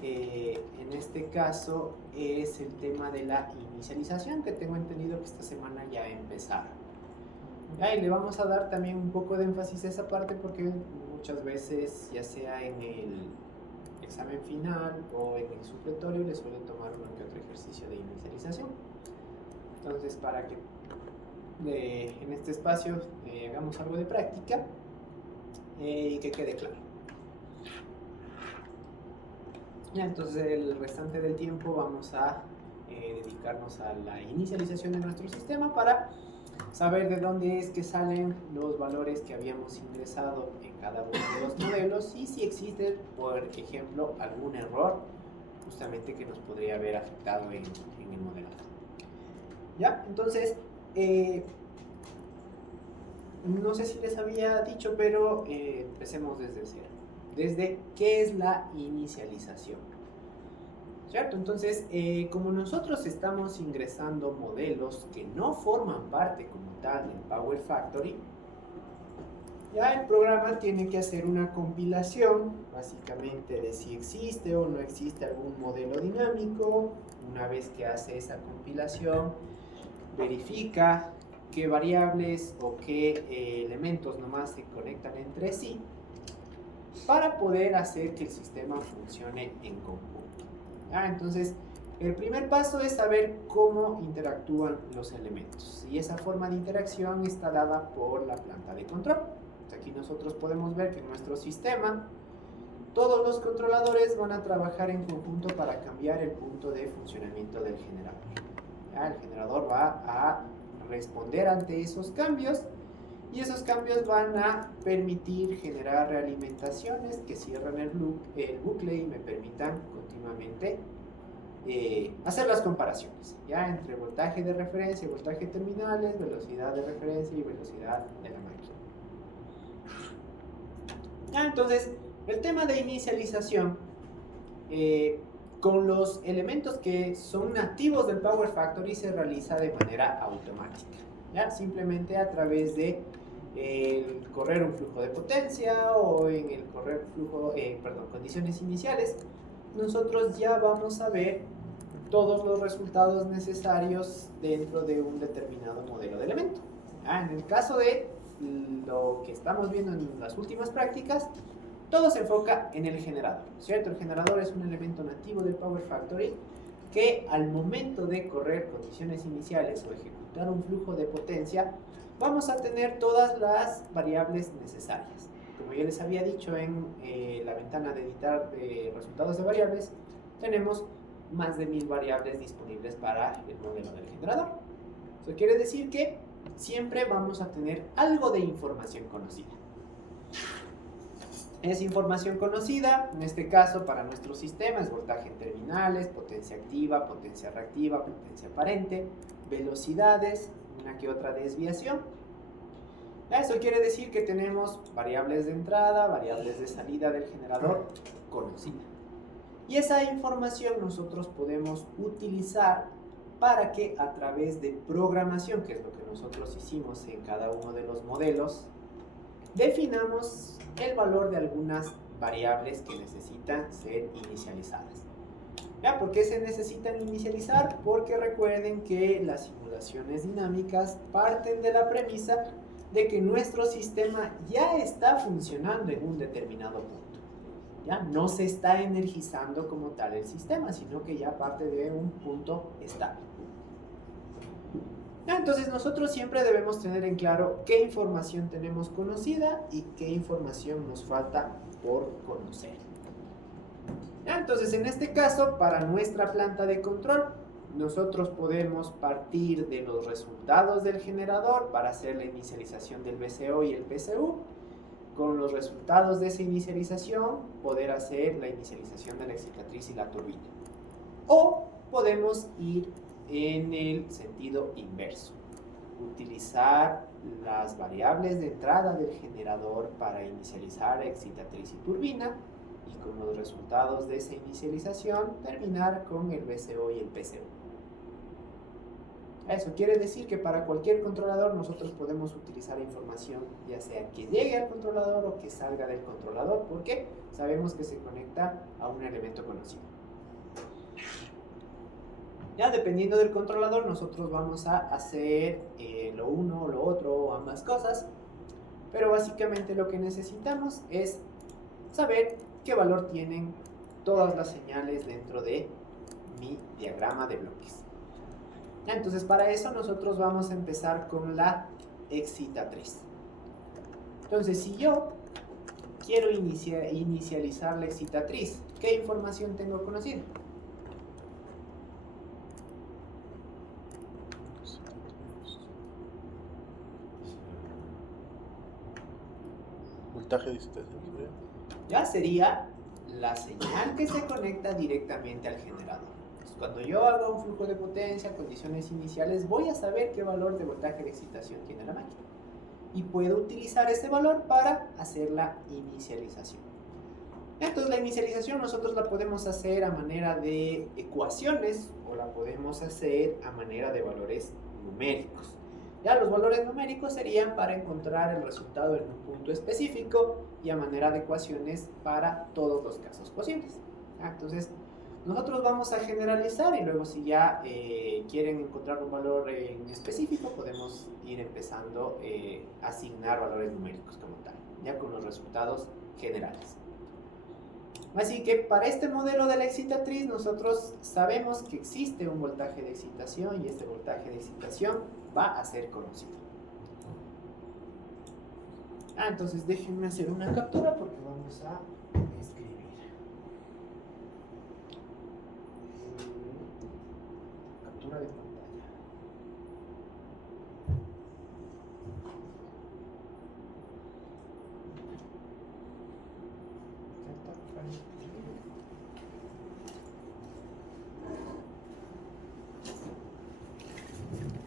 en este caso es el tema de la inicialización, que tengo entendido que esta semana ya empezaron. Y le vamos a dar también un poco de énfasis a esa parte porque muchas veces, ya sea en el examen final o en el supletorio, le suelen tomar uno que otro ejercicio de inicialización. Entonces, para que en este espacio hagamos algo de práctica y que quede claro. Ya, entonces el restante del tiempo vamos a dedicarnos a la inicialización de nuestro sistema para saber de dónde es que salen los valores que habíamos ingresado en cada uno de los modelos y si existe, por ejemplo, algún error justamente que nos podría haber afectado en el modelado. Ya, entonces no sé si les había dicho, pero empecemos desde cero. Desde qué es la inicialización, ¿cierto? Entonces, como nosotros estamos ingresando modelos que no forman parte como tal del Power Factory, ya el programa tiene que hacer una compilación, básicamente de si existe o no existe algún modelo dinámico. Una vez que hace esa compilación, verifica qué variables o qué elementos nomás se conectan entre sí, para poder hacer que el sistema funcione en conjunto. Entonces, el primer paso es saber cómo interactúan los elementos. Y esa forma de interacción está dada por la planta de control. Aquí nosotros podemos ver que en nuestro sistema, todos los controladores van a trabajar en conjunto para cambiar el punto de funcionamiento del generador. El generador va a responder ante esos cambios. Y esos cambios van a permitir generar realimentaciones que cierran el bucle y me permitan continuamente hacer las comparaciones, ¿ya? Entre voltaje de referencia y voltaje terminales, velocidad de referencia y velocidad de la máquina. Entonces, el tema de inicialización con los elementos que son nativos del Power Factory se realiza de manera automática, ¿ya? Simplemente a través de el correr un flujo de potencia o en el correr condiciones iniciales, nosotros ya vamos a ver todos los resultados necesarios dentro de un determinado modelo de elemento. En el caso de lo que estamos viendo en las últimas prácticas, todo se enfoca en el generador, ¿cierto? El generador es un elemento nativo del Power Factory que al momento de correr condiciones iniciales o ejecutar un flujo de potencia, vamos a tener todas las variables necesarias. Como ya les había dicho en la ventana de editar resultados de variables, tenemos más de 1000 variables disponibles para el modelo del generador. Eso quiere decir que siempre vamos a tener algo de información conocida. Es información conocida, en este caso para nuestro sistema es voltaje en terminales, potencia activa, potencia reactiva, potencia aparente, velocidades, una que otra desviación. Eso quiere decir que tenemos variables de entrada, variables de salida del generador conocida. Y esa información nosotros podemos utilizar para que a través de programación, que es lo que nosotros hicimos en cada uno de los modelos, definamos el valor de algunas variables que necesitan ser inicializadas. ¿Ya? ¿Por qué se necesitan inicializar? Porque recuerden que las simulaciones dinámicas parten de la premisa de que nuestro sistema ya está funcionando en un determinado punto. ¿Ya? No se está energizando como tal el sistema, sino que ya parte de un punto estable. Entonces nosotros siempre debemos tener en claro qué información tenemos conocida y qué información nos falta por conocer. Entonces en este caso, para nuestra planta de control, nosotros podemos partir de los resultados del generador para hacer la inicialización del VCO y el PCU. Con los resultados de esa inicialización, poder hacer la inicialización de la excitatriz y la turbina. O podemos ir en el sentido inverso. Utilizar las variables de entrada del generador para inicializar excitatriz y turbina. Y con los resultados de esa inicialización, terminar con el VCO y el PCU. Eso quiere decir que para cualquier controlador nosotros podemos utilizar información, ya sea que llegue al controlador o que salga del controlador, porque sabemos que se conecta a un elemento conocido. Ya dependiendo del controlador, nosotros vamos a hacer lo uno o lo otro o ambas cosas, pero básicamente lo que necesitamos es saber qué valor tienen todas las señales dentro de mi diagrama de bloques. Entonces, para eso nosotros vamos a empezar con la excitatriz. Entonces, si yo quiero inicializar la excitatriz, ¿qué información tengo conocida? Voltaje de excitación. Ya sería la señal que se conecta directamente al generador. Cuando yo haga un flujo de potencia, condiciones iniciales, voy a saber qué valor de voltaje de excitación tiene la máquina. Y puedo utilizar ese valor para hacer la inicialización. Entonces la inicialización nosotros la podemos hacer a manera de ecuaciones o la podemos hacer a manera de valores numéricos. Ya los valores numéricos serían para encontrar el resultado en un punto específico y a manera de ecuaciones para todos los casos posibles. Entonces nosotros vamos a generalizar y luego si ya quieren encontrar un valor en específico, podemos ir empezando a asignar valores numéricos como tal, ya con los resultados generales. Así que para este modelo de la excitatriz nosotros sabemos que existe un voltaje de excitación y este voltaje de excitación va a ser conocido. Entonces déjenme hacer una captura porque vamos a escribir. Captura de pantalla.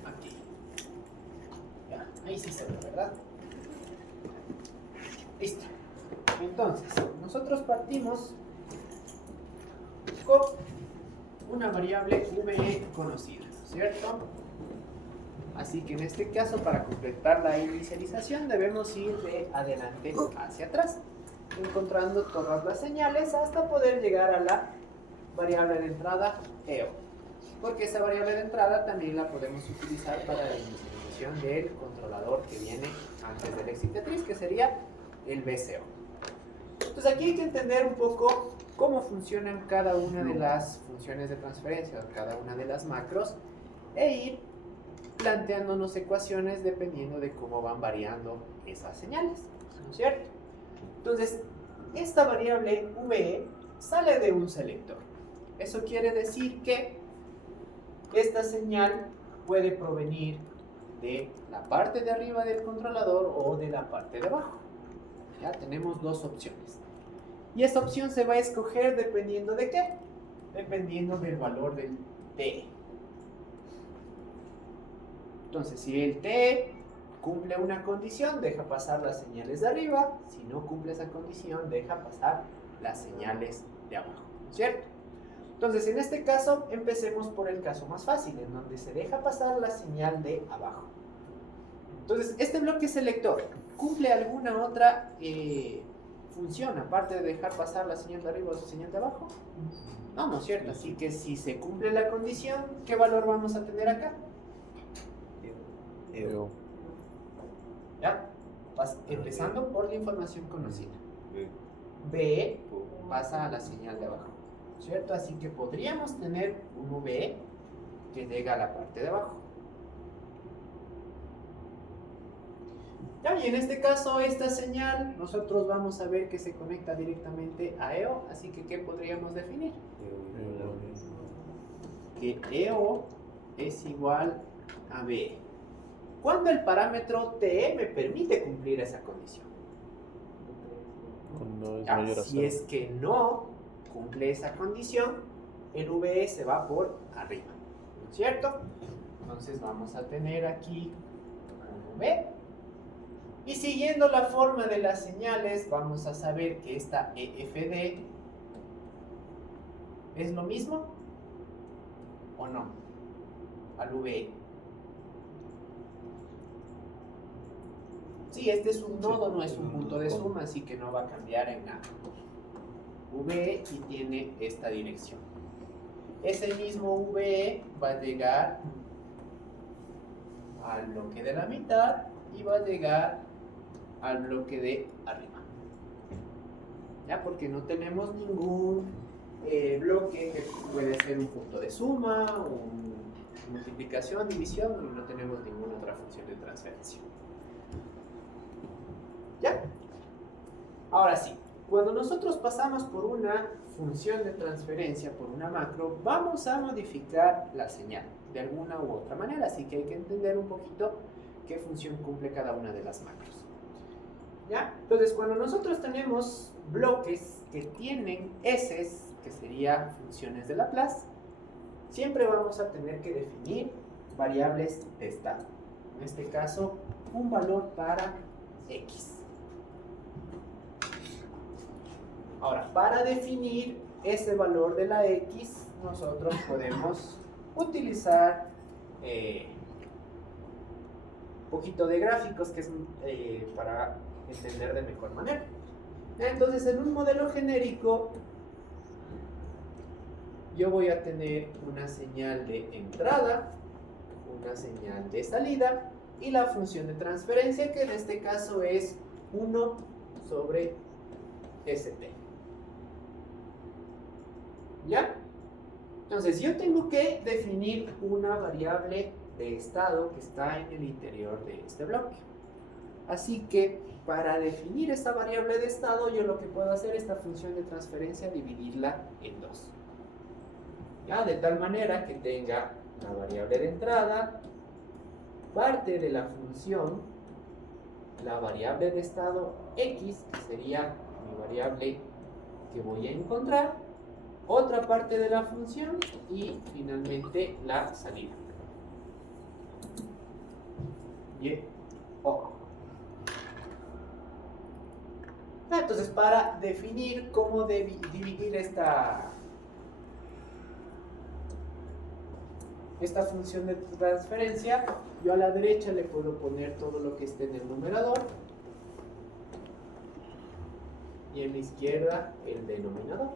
Aquí. Ya, ahí sí se ve, ¿verdad? Listo. Entonces, nosotros partimos con una variable VE conocida, ¿cierto? Así que en este caso, para completar la inicialización, debemos ir de adelante hacia atrás, encontrando todas las señales hasta poder llegar a la variable de entrada EO. Porque esa variable de entrada también la podemos utilizar para la inicialización del controlador que viene antes de la excitatriz, que sería el VCO. Entonces aquí hay que entender un poco cómo funcionan cada una de las funciones de transferencia, cada una de las macros, e ir planteándonos ecuaciones dependiendo de cómo van variando esas señales, ¿no es cierto? Entonces, esta variable VE sale de un selector. Eso quiere decir que esta señal puede provenir de la parte de arriba del controlador o de la parte de abajo. Ya tenemos dos opciones. Y esta opción se va a escoger dependiendo de qué? Dependiendo del valor del TE. Entonces, si el TE cumple una condición, deja pasar las señales de arriba. Si no cumple esa condición, deja pasar las señales de abajo, ¿cierto? Entonces, en este caso, empecemos por el caso más fácil, en donde se deja pasar la señal de abajo. Entonces, este bloque selector, ¿cumple alguna otra función, aparte de dejar pasar la señal de arriba o la señal de abajo? No, no es cierto. Así que si se cumple la condición, ¿qué valor vamos a tener acá? EO. ¿Ya? Empezando por la información conocida. B pasa a la señal de abajo, ¿cierto? Así que podríamos tener un VE que llega a la parte de abajo. Ya, y en este caso, esta señal, nosotros vamos a ver que se conecta directamente a EO, así que ¿qué podríamos definir? que EO es igual a B. ¿Cuándo el parámetro TE me permite cumplir esa condición? Cuando es mayor a Si cero. es que no cumple esa condición, el VE se va por arriba, ¿no es cierto? Entonces vamos a tener aquí un V. Y siguiendo la forma de las señales, vamos a saber que esta EFD es lo mismo o no al VE. Sí, este es un nodo, no es un punto de suma, así que no va a cambiar en nada. VE y tiene esta dirección. Ese mismo VE va a llegar al bloque de la mitad y va a llegar al bloque de arriba. ¿Ya? Porque no tenemos ningún bloque que puede ser un punto de suma, multiplicación, división, y no tenemos ninguna otra función de transferencia. ¿Ya? Ahora sí, cuando nosotros pasamos por una función de transferencia, por una macro, vamos a modificar la señal de alguna u otra manera, así que hay que entender un poquito qué función cumple cada una de las macros. ¿Ya? Entonces, cuando nosotros tenemos bloques que tienen S, que serían funciones de Laplace, siempre vamos a tener que definir variables de estado. En este caso, un valor para X. Ahora, para definir ese valor de la X, nosotros podemos utilizar un poquito de gráficos que es para entender de mejor manera. Entonces, en un modelo genérico, yo voy a tener una señal de entrada, una señal de salida y la función de transferencia, que en este caso es 1 sobre ST. ¿Ya? Entonces, yo tengo que definir una variable de estado que está en el interior de este bloque. Así que, para definir esta variable de estado, yo lo que puedo hacer es esta función de transferencia, dividirla en dos. ¿Ya? De tal manera que tenga la variable de entrada, parte de la función, la variable de estado X, que sería mi variable que voy a encontrar, otra parte de la función y finalmente la salida. Y O. Entonces, para definir cómo dividir esta función de transferencia, yo a la derecha le puedo poner todo lo que esté en el numerador y en la izquierda el denominador.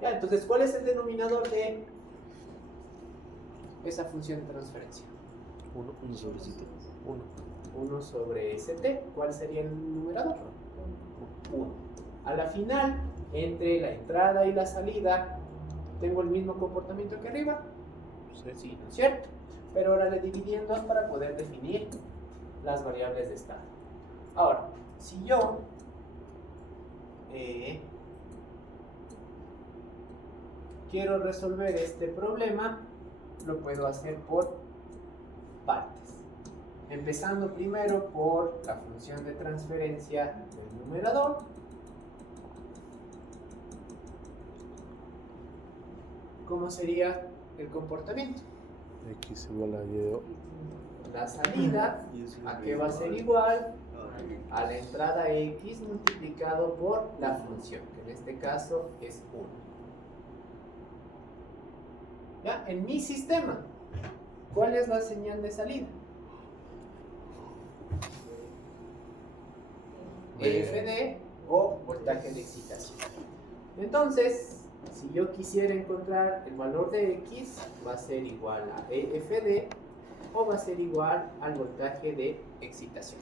Ya, entonces, ¿cuál es el denominador de esa función de transferencia? 1 sobre 7. 1 sobre ST. ¿Cuál sería el numerador? 1. A la final, entre la entrada y la salida, ¿tengo el mismo comportamiento que arriba? Sí, ¿no es cierto? Pero ahora le dividí en dos para poder definir las variables de estado. Ahora, si yo quiero resolver este problema, lo puedo hacer por partes. Empezando primero por la función de transferencia del numerador. ¿Cómo sería el comportamiento? X igual a Y. La salida, ¿a qué va a ser igual? A la entrada X multiplicado por la función, que en este caso es 1. ¿Ya? En mi sistema, ¿cuál es la señal de salida? EFD o voltaje de excitación. Entonces, si yo quisiera encontrar el valor de X, va a ser igual a EFD o va a ser igual al voltaje de excitación.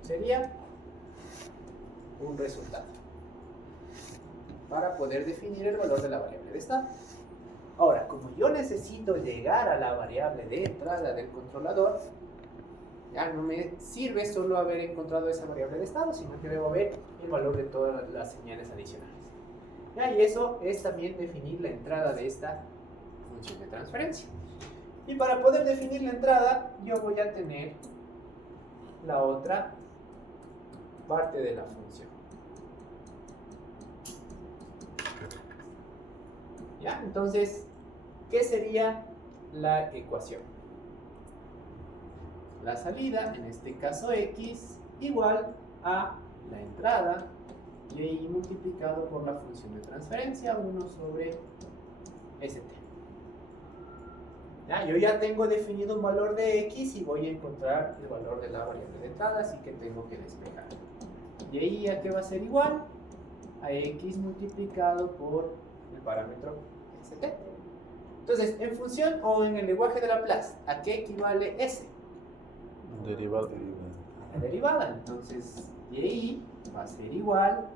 Sería un resultado para poder definir el valor de la variable de estado. Ahora, como yo necesito llegar a la variable de entrada del controlador, Ya no me sirve solo haber encontrado esa variable de estado, sino que debo ver el valor de todas las señales adicionales. Ya, y eso es también definir la entrada de esta función de transferencia. Y para poder definir la entrada, yo voy a tener la otra parte de la función. ¿Ya? Entonces, ¿qué sería la ecuación? La salida, en este caso x, igual a la entrada, y multiplicado por la función de transferencia, 1 sobre st. ¿Ya? Yo ya tengo definido un valor de x y voy a encontrar el valor de la variable de entrada, así que tengo que despejar. Y ahí a qué va a ser igual a x multiplicado por el parámetro st. Entonces, en función o en el lenguaje de Laplace, ¿a qué equivale s? Derivada. La derivada. Entonces, y va a ser igual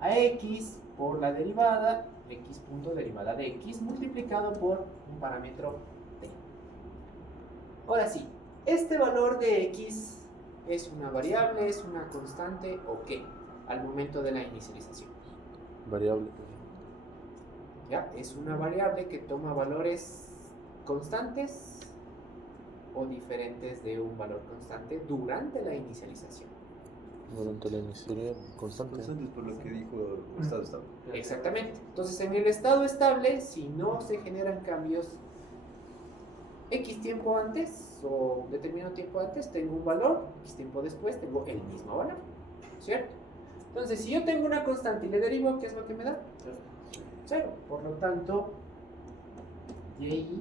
a x por la derivada, x punto derivada de x multiplicado por un parámetro t. Ahora sí, ¿este valor de x es una variable, es una constante o qué? Al momento de la inicialización. Variable. ¿Ya? Es una variable que toma valores constantes o diferentes de un valor constante durante la inicialización. Durante la iniciación constante. Constantes por lo que dijo estado estable. Exactamente. Entonces, en el estado estable, si no se generan cambios X tiempo antes o determinado tiempo antes, tengo un valor, X tiempo después tengo el mismo valor, ¿cierto? Entonces, si yo tengo una constante y le derivo, ¿qué es lo que me da? 0. Por lo tanto, y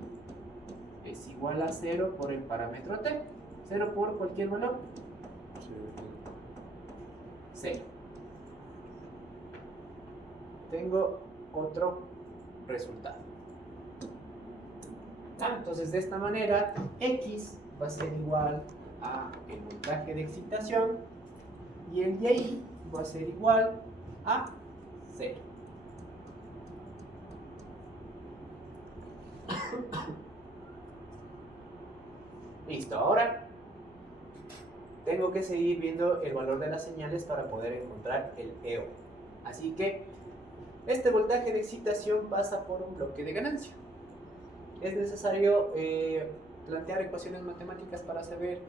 es igual a 0 por el parámetro t. 0 por cualquier valor. 0. Tengo otro resultado. Entonces, de esta manera, x va a ser igual a el voltaje de excitación y el y va a ser igual a 0. Listo, ahora tengo que seguir viendo el valor de las señales para poder encontrar el EO. Así que este voltaje de excitación pasa por un bloque de ganancia. Es necesario plantear ecuaciones matemáticas para saber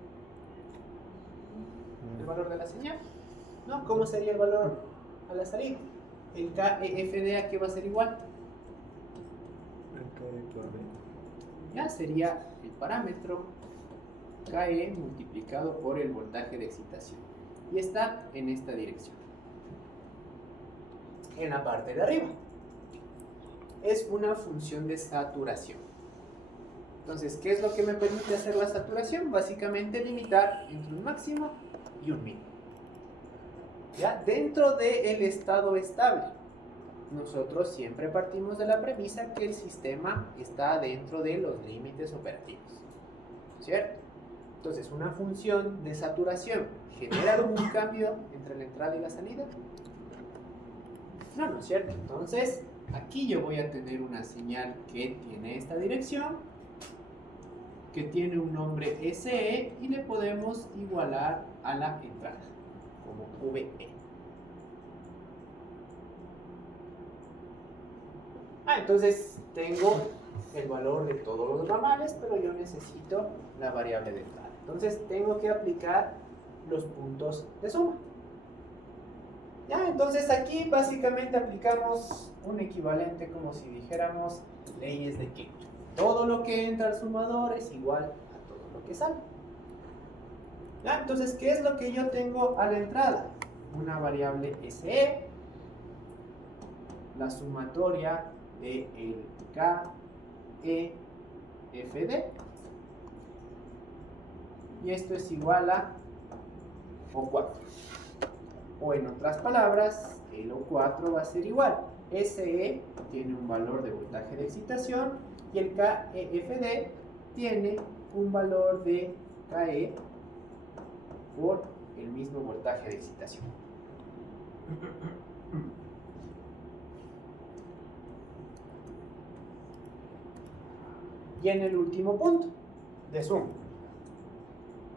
el valor de la señal, ¿no? ¿Cómo sería el valor a la salida? El KEFD ¿a qué va a ser igual? Ya sería el parámetro KE multiplicado por el voltaje de excitación. Y está en esta dirección. En la parte de arriba. Es una función de saturación. Entonces, ¿qué es lo que me permite hacer la saturación? Básicamente limitar entre un máximo y un mínimo. ¿Ya? Dentro del estado estable, nosotros siempre partimos de la premisa que el sistema está dentro de los límites operativos. ¿Cierto? Entonces, una función de saturación ¿genera algún cambio entre la entrada y la salida? No, no es cierto. Entonces, aquí yo voy a tener una señal que tiene esta dirección, que tiene un nombre SE y le podemos igualar a la entrada como VE. Entonces tengo el valor de todos los ramales, pero yo necesito la variable de entrada. Entonces tengo que aplicar los puntos de suma. Ya, entonces aquí básicamente aplicamos un equivalente como si dijéramos leyes de Kepler. Todo lo que entra al sumador es igual a todo lo que sale. ¿Ya? Entonces, ¿qué es lo que yo tengo a la entrada? Una variable SE, la sumatoria de el KEFD, y esto es igual a O4. O en otras palabras, el O4 va a ser igual. SE tiene un valor de voltaje de excitación y el KEFD tiene un valor de KE por el mismo voltaje de excitación. Y en el último punto de suma,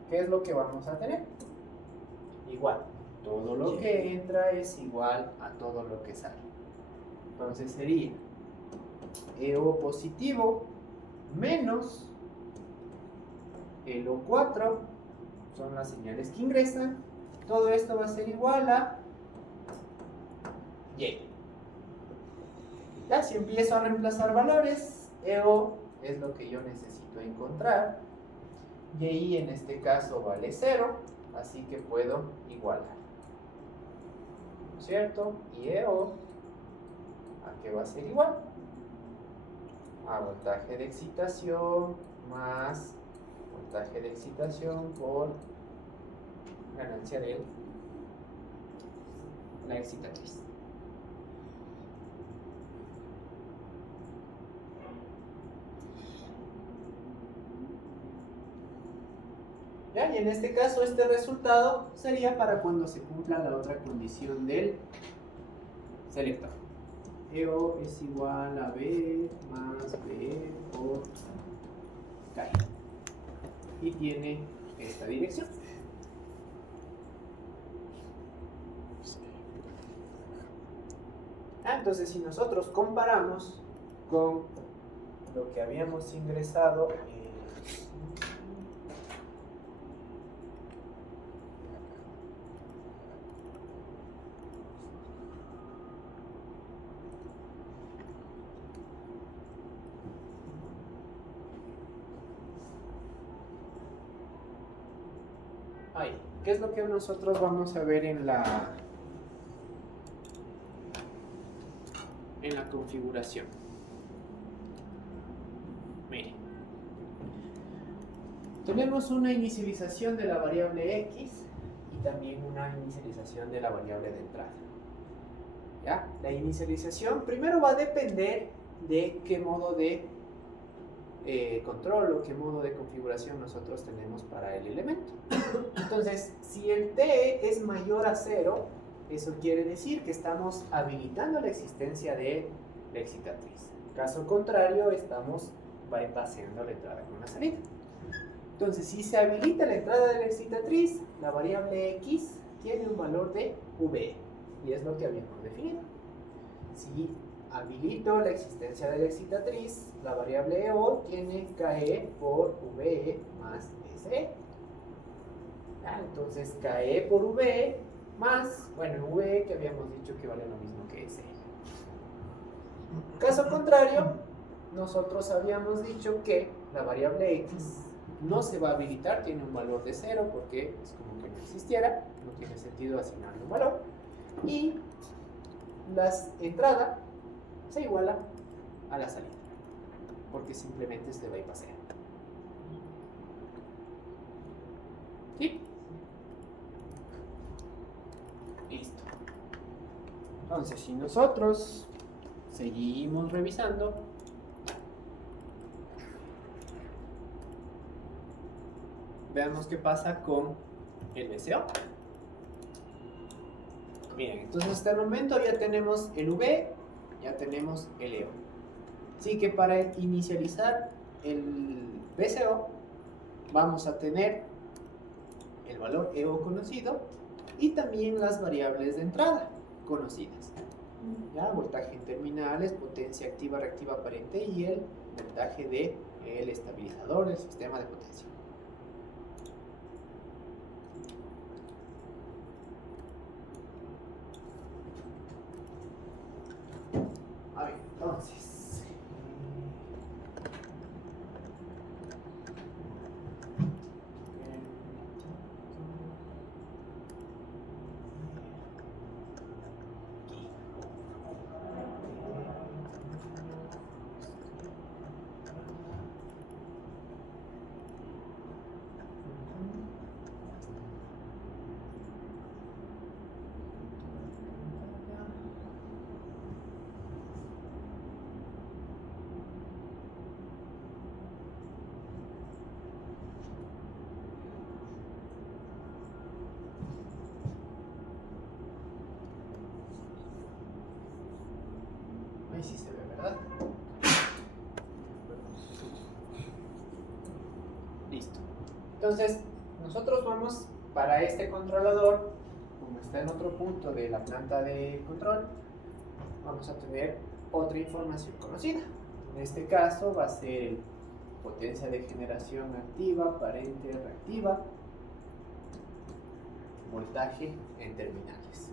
¿qué es lo que vamos a tener? Igual, todo lo que entra es igual a todo lo que sale. Entonces sería EO positivo menos el O4, son las señales que ingresan. Todo esto va a ser igual a Y. Ya, si empiezo a reemplazar valores, EO es lo que yo necesito encontrar. Y en este caso vale 0, así que puedo igualar. ¿No es cierto? Y EO, ¿a qué va a ser igual? A voltaje de excitación más voltaje de excitación por ganancia de la excitatriz. ¿Ya? Y en este caso este resultado sería para cuando se cumpla la otra condición del selector. EO es igual a B más B por K. Y tiene esta dirección. Entonces, si nosotros comparamos con lo que habíamos ingresado ahí, ¿qué es lo que nosotros vamos a ver en la configuración? Miren, tenemos una inicialización de la variable x y también una inicialización de la variable de entrada. ¿Ya? La inicialización primero va a depender de qué modo de control o qué modo de configuración nosotros tenemos para el elemento. Entonces, si el t es mayor a 0, eso quiere decir que estamos habilitando la existencia de la excitatriz. Caso contrario, estamos bypassando la entrada con la salida. Entonces, si se habilita la entrada de la excitatriz, la variable x tiene un valor de v, y es lo que habíamos definido. Si habilito la existencia de la excitatriz, la variable EO tiene KE por VE más SE. Entonces, KE por VE más, bueno, VE que habíamos dicho que vale lo mismo que SE. Caso contrario, nosotros habíamos dicho que la variable X no se va a habilitar, tiene un valor de 0 porque es como que no existiera, no tiene sentido asignarle un valor. Y la entrada se iguala a la salida, porque simplemente se bypassea. ¿Sí? Listo. Entonces, si nosotros seguimos revisando, veamos qué pasa con el VCO. Miren, entonces hasta el momento ya tenemos el V, ya tenemos el EO. Así que para inicializar el VCO vamos a tener el valor EO conocido y también las variables de entrada conocidas. ¿Ya? Voltaje en terminales, potencia activa, reactiva aparente y el voltaje del estabilizador del sistema de potencia. A ver, entonces. Ahí sí se ve, ¿verdad? Listo. Entonces, nosotros vamos para este controlador, como está en otro punto de la planta de control, vamos a tener otra información conocida. En este caso va a ser el potencia de generación activa, aparente, reactiva, voltaje en terminales.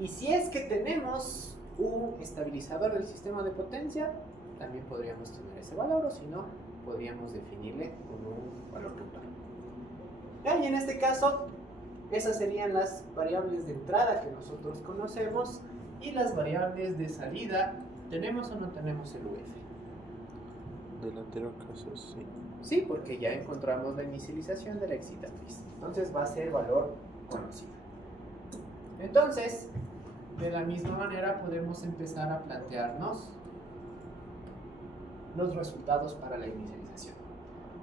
Y si es que tenemos un estabilizador del sistema de potencia, también podríamos tener ese valor, o si no, podríamos definirle como un valor puntual. Y en este caso, esas serían las variables de entrada que nosotros conocemos, y las variables de salida, ¿tenemos o no tenemos el UF? Del anterior caso, sí. Sí, porque ya encontramos la inicialización de la excitatriz. Entonces va a ser valor conocido. Entonces, de la misma manera podemos empezar a plantearnos los resultados para la inicialización.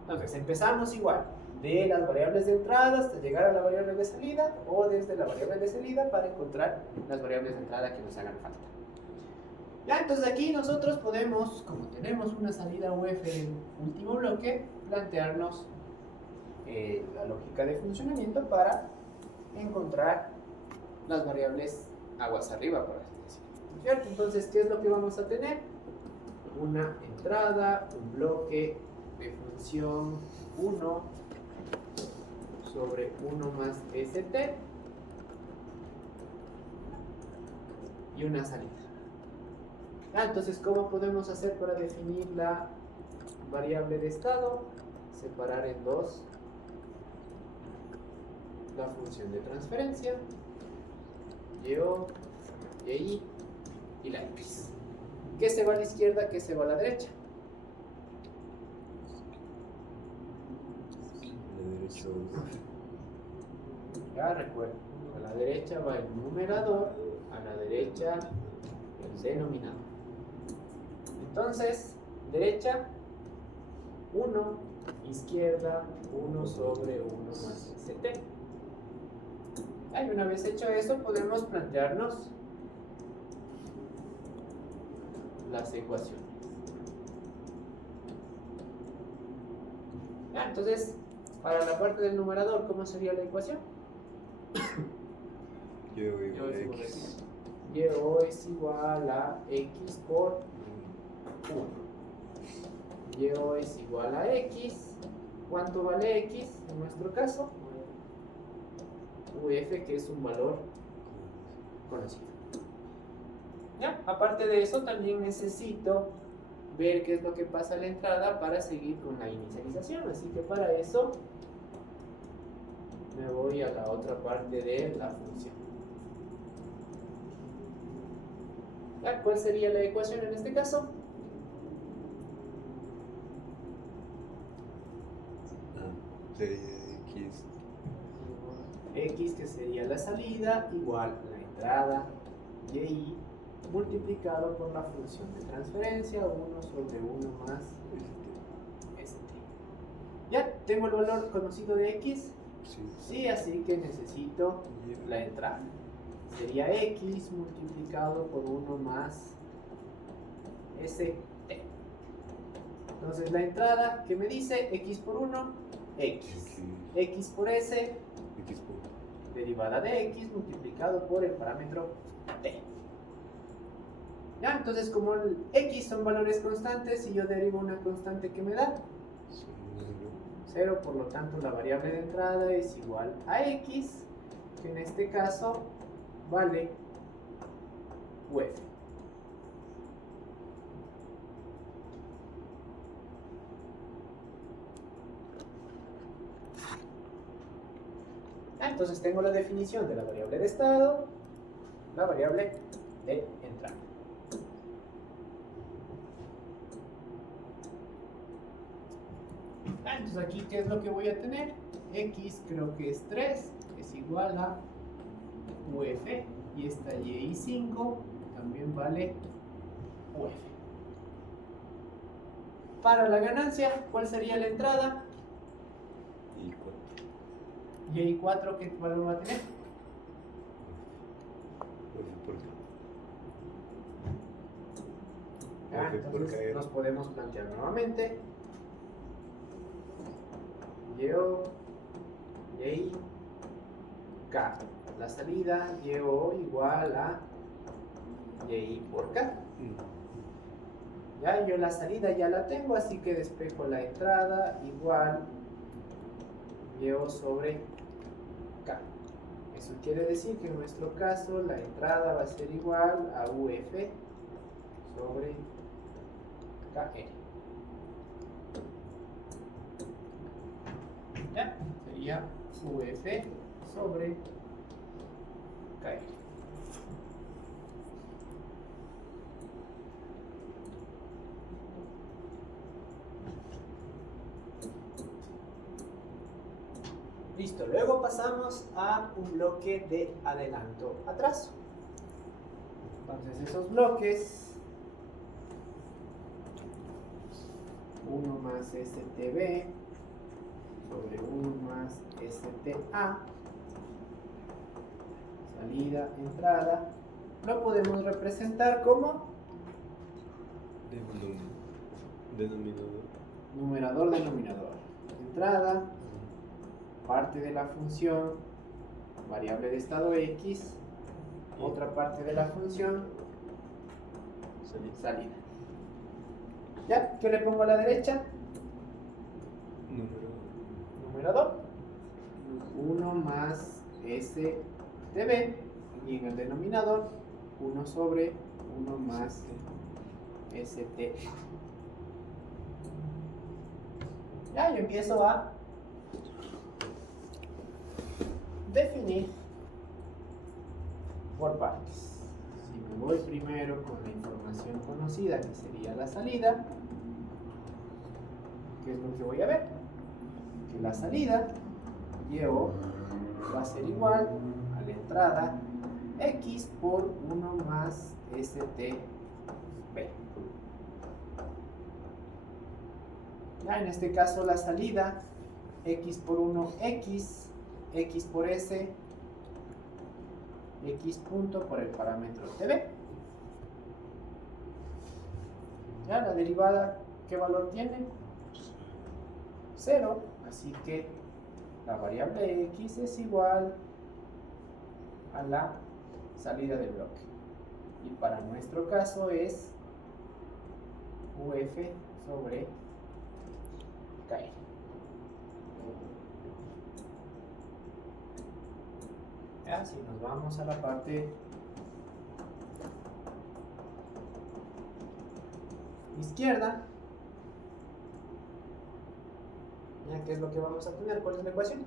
Entonces, empezamos igual, de las variables de entrada hasta llegar a la variable de salida, o desde la variable de salida para encontrar las variables de entrada que nos hagan falta. Ya, entonces aquí nosotros podemos, como tenemos una salida UF en el último bloque, plantearnos la lógica de funcionamiento para encontrar las variables aguas arriba, por así decirlo, ¿cierto? Entonces, ¿qué es lo que vamos a tener? Una entrada, un bloque de función 1 sobre 1 más ST y una salida. Entonces, ¿cómo podemos hacer para definir la variable de estado? Separar en dos la función de transferencia, YO, YI y la X. ¿Qué se va a la izquierda? ¿Qué se va a la derecha? La derecha. Ya recuerden, a la derecha va el numerador, a la derecha el denominador. Entonces, derecha 1, izquierda 1 sobre 1 más ST. Y una vez hecho eso, podemos plantearnos las ecuaciones. Entonces, para la parte del numerador, ¿cómo sería la ecuación? Yo igual a X. YO es igual a X por 1. YO es igual a X. ¿Cuánto vale X en nuestro caso? UF, que es un valor conocido. ¿Ya? Aparte de eso, también necesito ver qué es lo que pasa a la entrada para seguir con la inicialización. Así que para eso me voy a la otra parte de la función. ¿Ya? ¿Cuál sería la ecuación en este caso? Sería X. X, que sería la salida, igual a la entrada, YI, multiplicado por la función de transferencia, 1 sobre 1 más ST. ¿Ya? ¿Tengo el valor conocido de X? Sí. Sí, así que necesito la entrada. Sería X multiplicado por 1 más ST. Entonces la entrada, ¿qué me dice? X por 1, X. X por S, X por. derivada de X multiplicado por el parámetro T. ¿Ya? Entonces, como el X son valores constantes y yo derivo una constante que me da 0, por lo tanto la variable de entrada es igual a X, que en este caso vale UF. Entonces tengo la definición de la variable de estado, la variable de entrada. Entonces aquí, ¿qué es lo que voy a tener? X creo que es 3, es igual a UF, y esta Y5 también vale UF. Para la ganancia, ¿cuál sería la entrada? Y Y4, 4. ¿qué valor va a tener? ¿Por qué? Entonces nos podemos plantear nuevamente. YO K. La salida YO igual a YI por K. Ya, yo la salida ya la tengo, así que despejo la entrada igual YO sobre K. Eso quiere decir que en nuestro caso la entrada va a ser igual a UF sobre KR. ¿Ya? Sería UF sobre KR. Listo, luego pasamos a un bloque de adelanto-atraso. Entonces esos bloques, 1 más STB sobre 1 más STA, salida, entrada, lo podemos representar como Denominador. numerador, denominador. Entrada, parte de la función, variable de estado X, otra parte de la función, salida. ¿Ya? ¿Qué le pongo a la derecha? Numerador. 1 más STB. Y en el denominador, 1 sobre 1 más ST. Ya, yo empiezo a definir por partes. Si me voy primero con la información conocida, que sería la salida, ¿qué es lo que voy a ver? Que la salida, YO, va a ser igual a la entrada X por 1 más STB. Ya, en este caso la salida, X por 1, X por S, X punto por el parámetro TB. Ya, la derivada, ¿qué valor tiene? 0, así que la variable X es igual a la salida del bloque. Y para nuestro caso es UF sobre KR. Ya, si nos vamos a la parte izquierda, ya, ¿qué es lo que vamos a tener? ¿Cuál es la ecuación?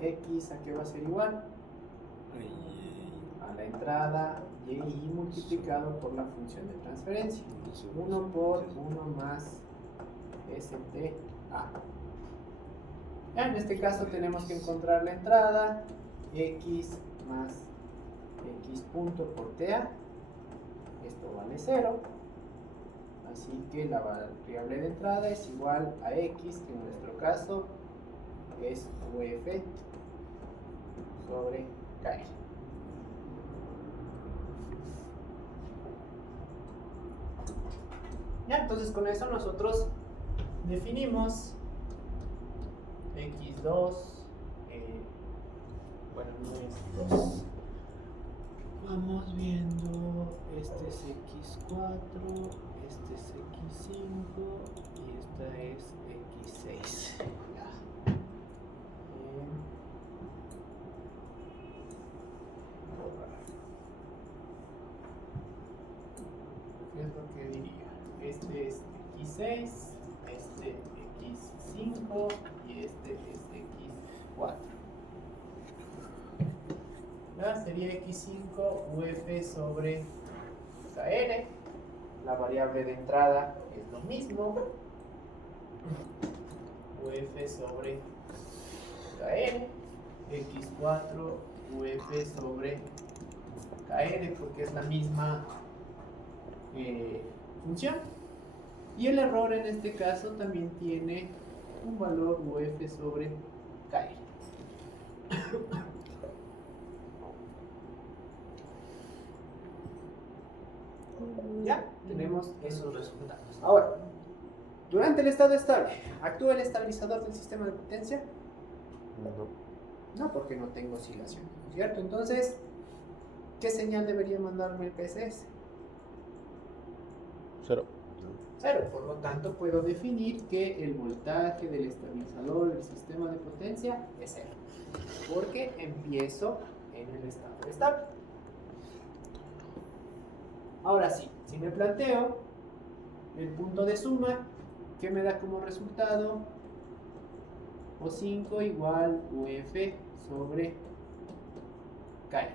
X a qué va a ser igual a la entrada y multiplicado por la función de transferencia, 1 por 1 más STA. Ya, en este caso tenemos que encontrar la entrada, X más X punto por TA, esto vale 0, así que la variable de entrada es igual a X, que en nuestro caso es UF sobre KR. Ya, entonces con eso nosotros definimos X2, bueno, no es 2. Vamos viendo, este es X4, este es X5 y esta es X6. Ya. ¿Qué es lo que diría? Este es X6, este X5 y este es X4. ¿Ya? Sería X5 UF sobre KR. La variable de entrada es lo mismo. UF sobre KR. X4 UF sobre KR porque es la misma función. Y el error en este caso también tiene un valor UF sobre KR. Ya tenemos esos resultados. Ahora, Durante el estado estable, ¿actúa el estabilizador del sistema de potencia? No. No, porque no tengo oscilación, ¿cierto? Entonces, ¿qué señal debería mandarme el PSS? 0. 0. Por lo tanto, puedo definir que el voltaje del estabilizador del sistema de potencia es 0. Porque empiezo en el estado estable. Ahora sí, si me planteo el punto de suma, ¿qué me da como resultado? O5 igual UF sobre KR.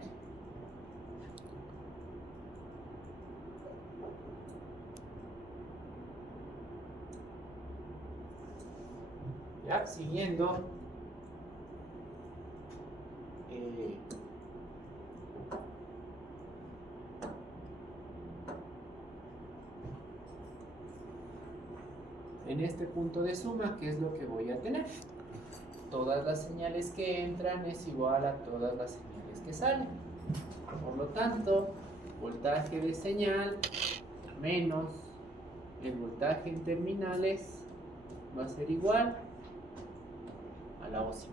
Ya, siguiendo en este punto de suma, ¿qué es lo que voy a tener? Todas las señales que entran es igual a todas las señales que salen. Por lo tanto, voltaje de señal menos el voltaje en terminales va a ser igual a la O5.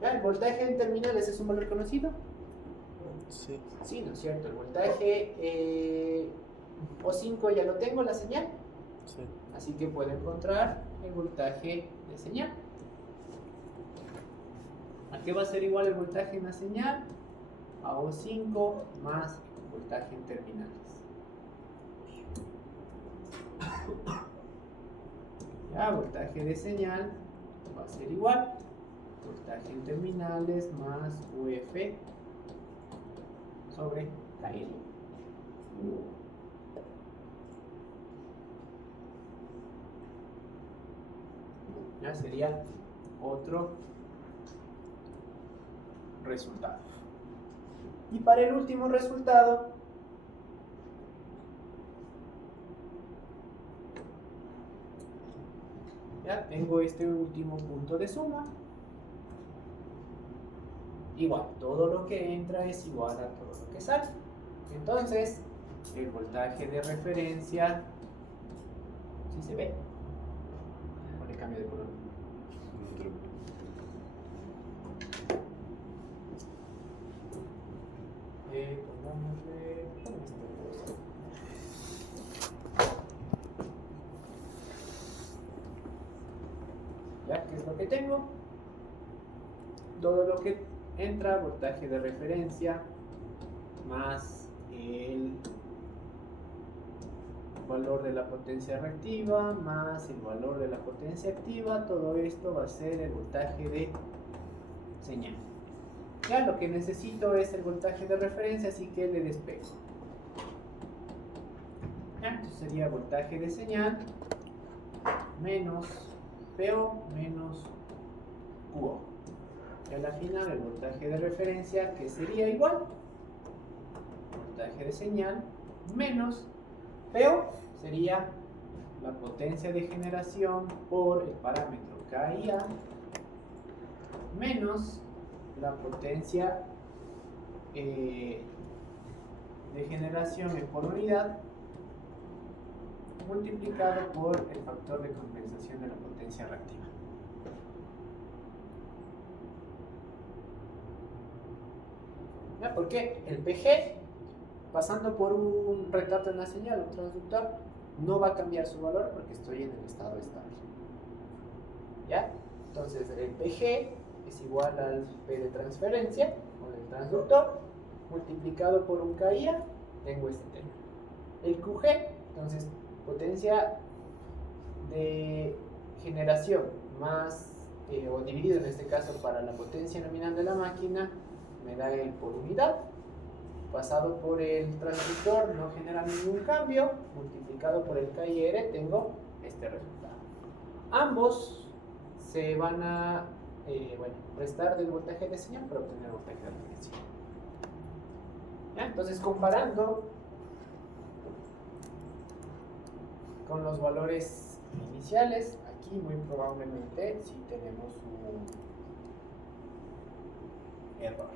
¿Ya? ¿El voltaje en terminales es un valor conocido? Sí. Sí, ¿no es cierto? El voltaje O5 ya lo tengo, la señal. Sí. Así que puedo encontrar el voltaje de señal. ¿A qué va a ser igual el voltaje en la señal? A O5 más el voltaje en terminales. Ya, voltaje de señal va a ser igual. Voltaje en terminales más UF sobre KL. Ya sería otro resultado. Y para el último resultado, ya tengo este último punto de suma. Igual, todo lo que entra es igual a todo lo que sale. Entonces, el voltaje de referencia, ¿sí se ve? ¿O le cambio de color? Pongámosle con esta cosa. ¿Ya? ¿Qué es lo que tengo? Todo lo que entra, voltaje de referencia, más el valor de la potencia reactiva, más el valor de la potencia activa, todo esto va a ser el voltaje de señal. Ya lo que necesito es el voltaje de referencia, así que le despego. Ya, entonces sería voltaje de señal menos PO menos QO. Y a la final el voltaje de referencia, que sería igual voltaje de señal menos PO, sería la potencia de generación por el parámetro KIA menos la potencia de generación en por unidad multiplicado por el factor de compensación de la potencia reactiva. ¿Ya? Porque el PG, pasando por un retardo en la señal, un transductor, no va a cambiar su valor porque estoy en el estado estable. ¿Ya? Entonces el PG es igual al P de transferencia con el transductor multiplicado por un KIA, tengo este término. El QG, entonces potencia de generación más, o dividido en este caso para la potencia nominal de la máquina, me da el por unidad, pasado por el transductor no genera ningún cambio, multiplicado por el KIR tengo este resultado. Ambos se van a restar del voltaje de señal para obtener voltaje de referencia. ¿Ya? Entonces, comparando con los valores iniciales, aquí muy probablemente sí tenemos un error.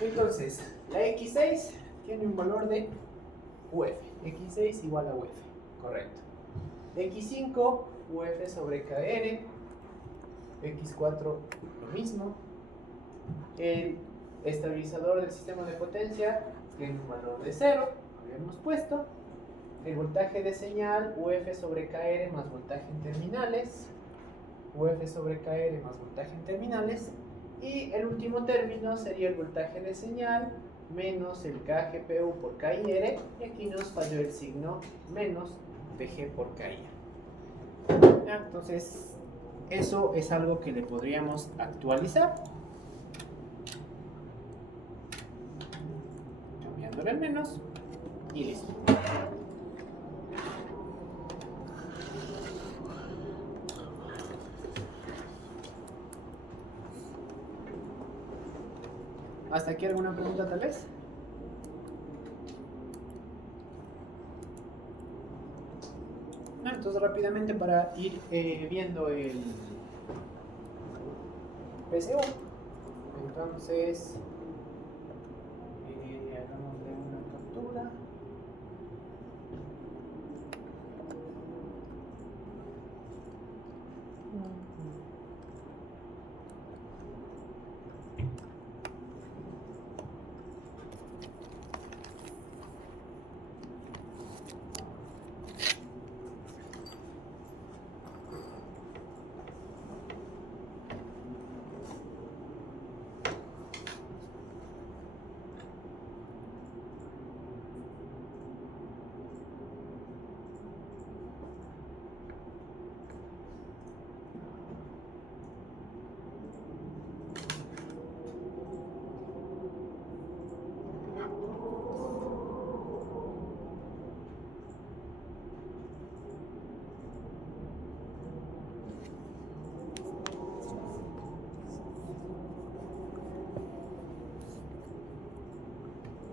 Entonces, la X6 tiene un valor de UF. X6 igual a UF. Correcto. X5, UF sobre KR. X4, lo mismo. El estabilizador del sistema de potencia tiene un valor de 0. Habíamos puesto. El voltaje de señal, UF sobre KR más voltaje en terminales. UF sobre KR más voltaje en terminales. Y el último término sería el voltaje de señal menos el KGPU por KIR. Y aquí nos falló el signo menos PG por KIR. ¿Ya? Entonces, eso es algo que le podríamos actualizar. Cambiándole el menos y listo. ¿Hasta aquí alguna pregunta tal vez? Entonces rápidamente para ir viendo el PCU. Entonces hagámosle una captura.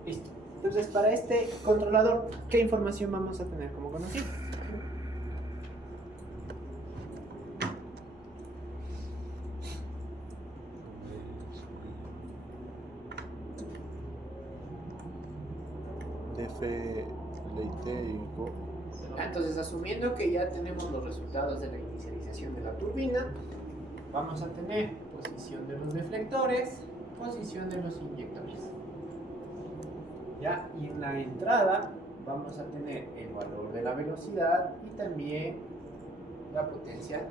Listo. Entonces, para este controlador, ¿qué información vamos a tener como conocido? DF, LIT y Go. Entonces, asumiendo que ya tenemos los resultados de la inicialización de la turbina, vamos a tener posición de los deflectores, posición de los inyectores. ¿Ya? Y en la entrada vamos a tener el valor de la velocidad y también la potencia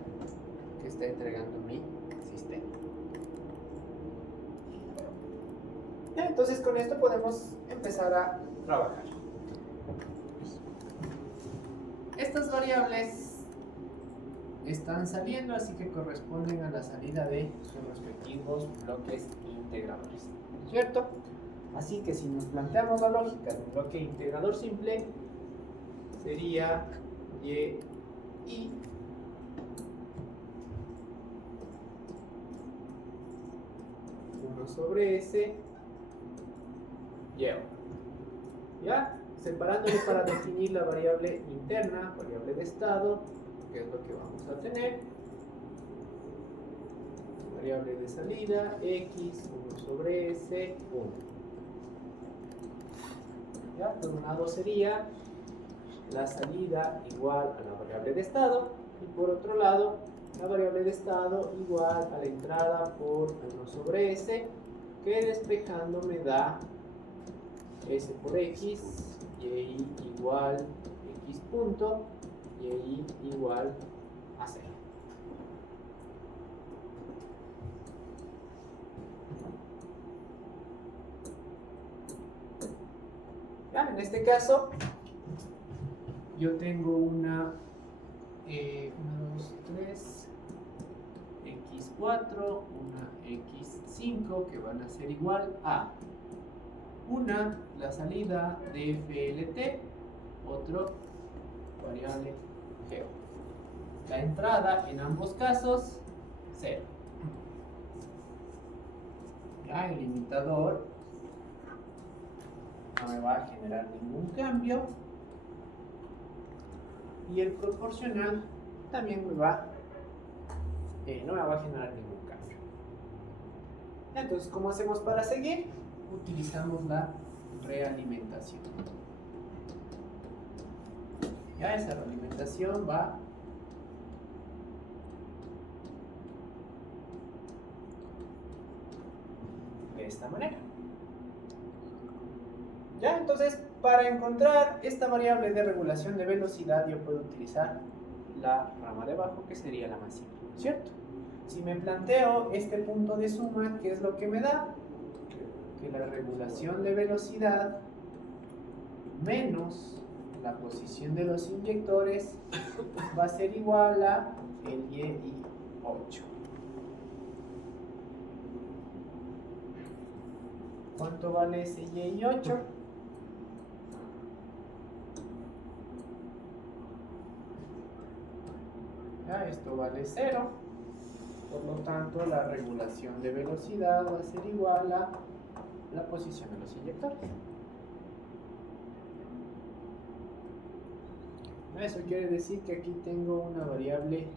que está entregando mi sistema. ¿Ya? Entonces con esto podemos empezar a trabajar. Estas variables están saliendo, así que corresponden a la salida de sus respectivos bloques integradores, ¿cierto? Así que si nos planteamos la lógica de un bloque integrador simple, sería y 1 sobre S y. ¿Ya? Separándole para definir la variable interna, variable de estado, que es lo que vamos a tener. Variable de salida, X, 1 sobre S, 1. ¿Ya? Por un lado sería la salida igual a la variable de estado y por otro lado la variable de estado igual a la entrada por 1 sobre S, que despejando me da S por X, Y igual X punto, Y igual a 0. ¿Ya? En este caso yo tengo una 2, 3, X4, una X5 que van a ser igual a una, la salida de FLT, otro, variable Geo. La entrada en ambos casos, 0. Ya, el limitador no me va a generar ningún cambio. Y el proporcional también no me va a generar ningún cambio. Entonces, ¿cómo hacemos para seguir? utilizamos la realimentación. Ya esa realimentación va de esta manera. Ya, entonces, para encontrar esta variable de regulación de velocidad, yo puedo utilizar la rama de abajo, que sería la más simple, ¿cierto? Si me planteo este punto de suma, ¿qué es lo que me da? Que la regulación de velocidad menos la posición de los inyectores va a ser igual a el Y8. ¿Cuánto vale ese Y8? Ya, esto vale 0. Por lo tanto, la regulación de velocidad va a ser igual a la posición de los inyectores. Eso quiere decir que aquí tengo una variable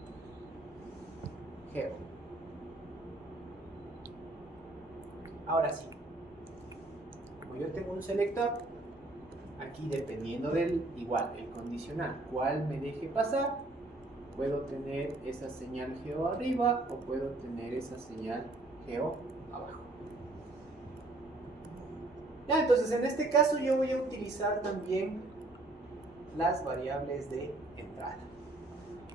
geo. Ahora sí, como yo tengo un selector, aquí dependiendo del igual, el condicional, cuál me deje pasar, puedo tener esa señal geo arriba o puedo tener esa señal geo abajo. Ya, entonces en este caso yo voy a utilizar también las variables de entrada.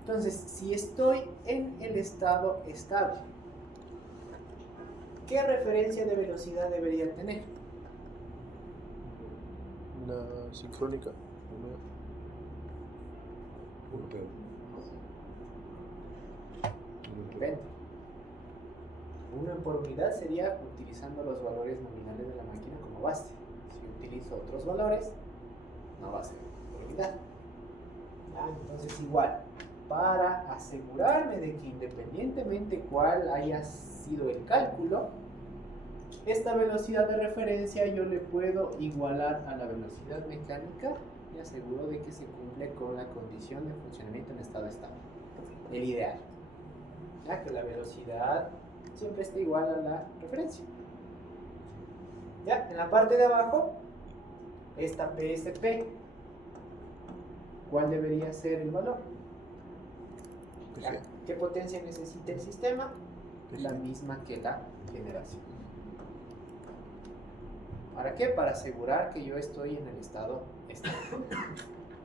Entonces, si estoy en el estado estable, ¿qué referencia de velocidad debería tener? Una sincrónica. Depende. Una por unidad sería utilizando los valores nominales de la máquina como base. Si utilizo otros valores, no va a ser por unidad. Entonces igual, para asegurarme de que independientemente cuál haya sido el cálculo, esta velocidad de referencia yo le puedo igualar a la velocidad mecánica y aseguro de que se cumple con la condición de funcionamiento en estado estable. El ideal. Ya que la velocidad siempre esté igual a la referencia. Ya, en la parte de abajo, esta PSP, ¿cuál debería ser el valor? Ya, ¿qué potencia necesita el sistema? La misma que la generación. ¿Para qué? Para asegurar que yo estoy en el estado estable.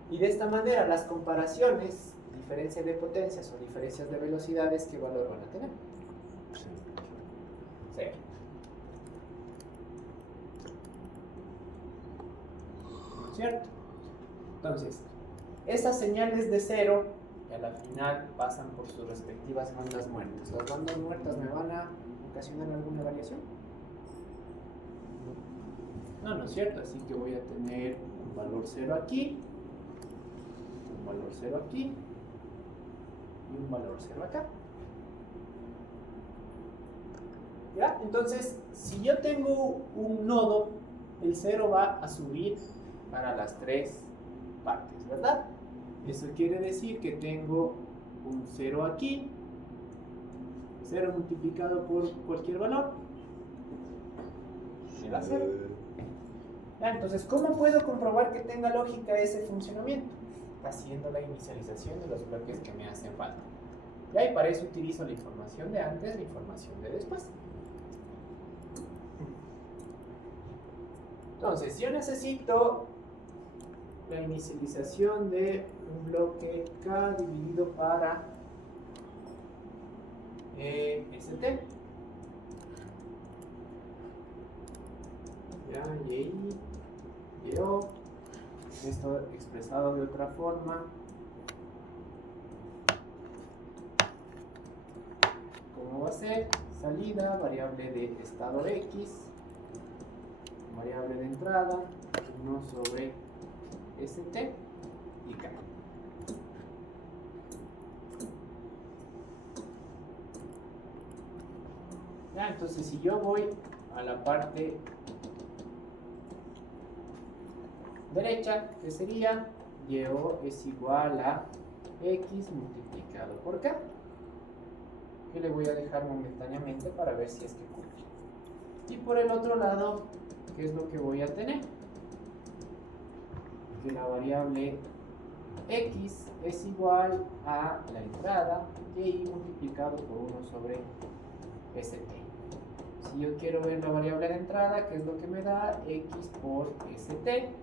Y de esta manera las comparaciones, diferencias de potencias o diferencias de velocidades, ¿qué valor van a tener? Cero. ¿No es cierto? Entonces, esas señales de cero, que a la final pasan por sus respectivas bandas muertas. ¿Las bandas muertas me van a ocasionar alguna variación? No, no es cierto. Así que voy a tener un valor 0 aquí, un valor 0 aquí y un valor 0 acá. ¿Ya? Entonces, si yo tengo un nodo, el 0 va a subir para las tres partes, ¿verdad? Eso quiere decir que tengo un 0 aquí, 0 multiplicado por cualquier valor, me da 0. Ya, entonces, ¿cómo puedo comprobar que tenga lógica ese funcionamiento? Haciendo la inicialización de los bloques que me hacen falta. Ya, y para eso utilizo la información de antes, la información de después. Entonces, yo necesito la inicialización de un bloque K dividido para ST. Ya, y yo, esto expresado de otra forma, ¿cómo va a ser? Salida, variable de estado X, variable de entrada, 1 sobre ST y K. Ya, entonces si yo voy a la parte derecha, que sería Y es igual a X multiplicado por K, que le voy a dejar momentáneamente para ver si es que cumple. Y por el otro lado ¿qué es lo que voy a tener? Que la variable x es igual a la entrada y multiplicado por 1 sobre st. Si yo quiero ver la variable de entrada, ¿qué es lo que me da? X por st.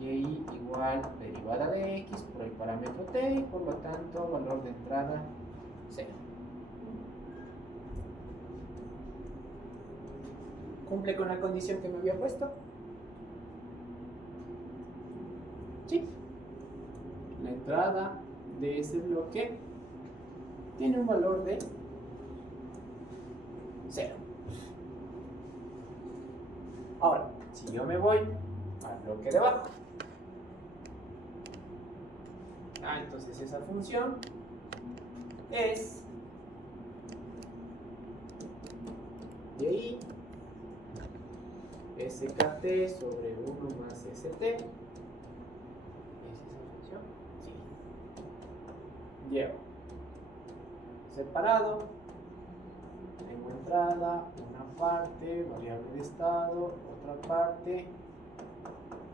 Y ahí igual derivada de x por el parámetro t y por lo tanto valor de entrada 0. ¿Cumple con la condición que me había puesto? Sí. La entrada de ese bloque tiene un valor de 0. Ahora, si yo me voy al bloque de abajo, entonces esa función es de ahí SKT sobre 1 más ST. ¿Es esa función? Sí. Llevo separado, tengo entrada, una parte, variable de estado, otra parte,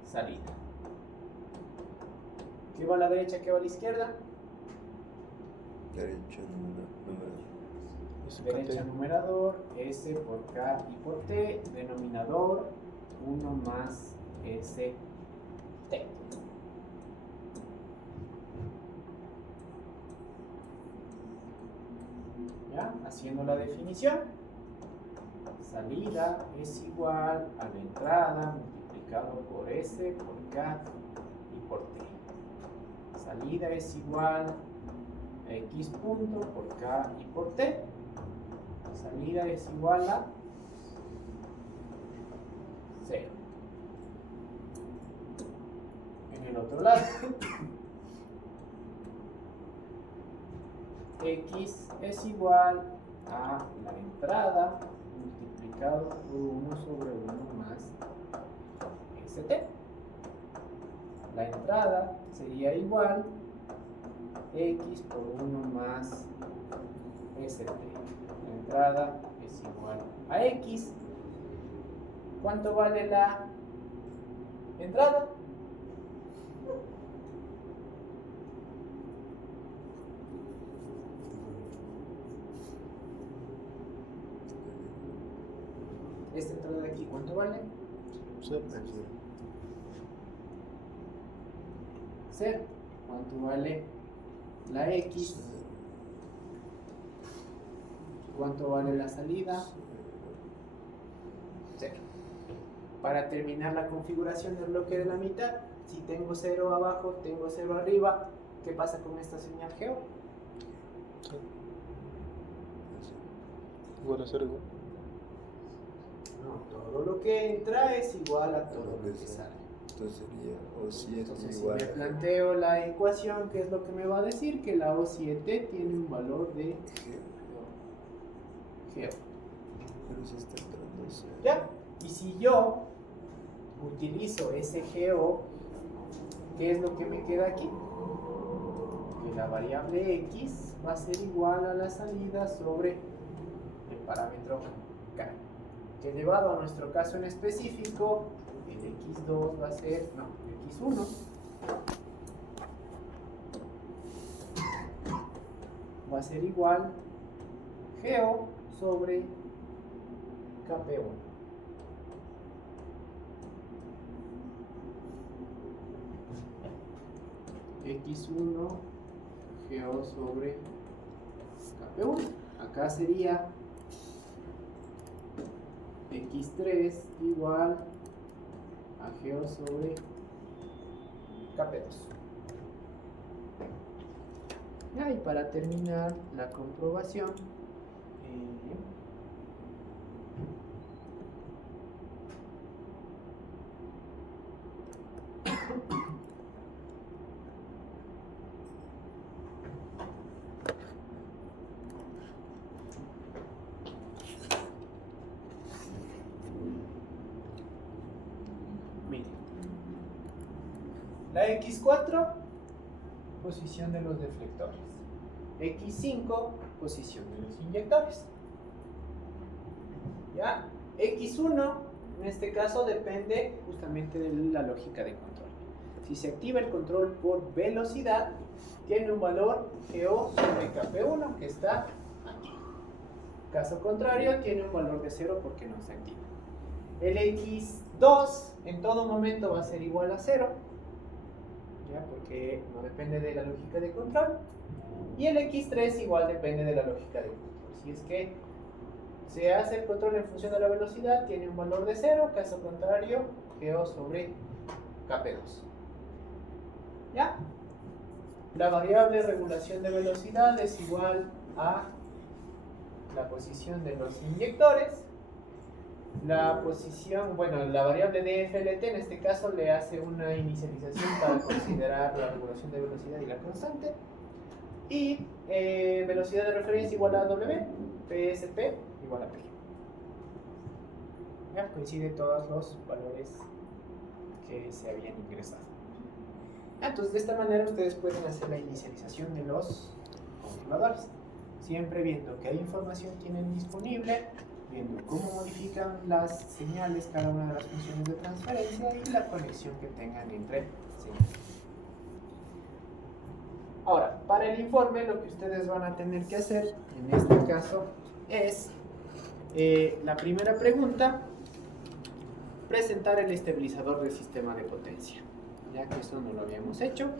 salida. ¿Qué va a la derecha, qué va a la izquierda? Derecha, número. Derecha numerador, S por K y por T, denominador 1 más ST. ¿Ya? Haciendo la definición, salida es igual a la entrada multiplicado por S por K y por T. Salida es igual a X punto por K y por T. Salida es igual a 0. En el otro lado, X es igual a la entrada multiplicado por 1 sobre 1 más ST. La entrada sería igual X por 1 más ST. La entrada es igual a X. ¿Cuánto vale la entrada? Esta entrada de aquí, ¿cuánto vale? 0. ¿Cuánto vale la X? ¿Cuánto vale la salida? 0. Para terminar la configuración del bloque de la mitad, si tengo 0 abajo, tengo 0 arriba, ¿qué pasa con esta señal geo? Igual a 0 igual. No, todo lo que entra es igual a todo lo que sale. Entonces sería O7 Entonces, si igual me planteo la ecuación, ¿qué es lo que me va a decir? Que la O7 tiene un valor de geo. Pero si está entrando 0. ¿Ya? Y si yo utilizo ese geo, ¿qué es lo que me queda aquí? Que la variable x va a ser igual a la salida sobre el parámetro k. Que llevado a nuestro caso en específico, el x2 va a ser, no, x1 va a ser igual geo sobre kp1. X1 geo sobre kp1. Acá sería x3 igual a geo sobre kp2. Ya, y para terminar la comprobación, la X4, posición de los deflectores. X5, posición de los inyectores. ¿Ya? X1 En este caso depende justamente de la lógica de control. Si se activa el control por velocidad, tiene un valor GO sobre KP1 que está aquí. Caso contrario, tiene un valor de 0 porque no se activa. El X2 en todo momento va a ser igual a 0, ¿ya? Porque no depende de la lógica de control. Y el X3 igual depende de la lógica de control. Si es que se hace el control en función de la velocidad, tiene un valor de 0, caso contrario, GO sobre KP2. ¿Ya? La variable regulación de velocidad es igual a la posición de los inyectores. La posición, bueno, la variable de FLT en este caso le hace una inicialización para considerar la regulación de velocidad y la constante. Y velocidad de referencia igual a W, PSP igual a P. Ya coincide todos los valores que se habían ingresado. Entonces de esta manera ustedes pueden hacer la inicialización de los controladores, siempre viendo qué información tienen disponible, viendo cómo modifican las señales cada una de las funciones de transferencia y la conexión que tengan entre señales. Ahora, para el informe lo que ustedes van a tener que hacer en este caso es la primera pregunta, presentar el estabilizador del sistema de potencia, ya que eso no lo habíamos hecho.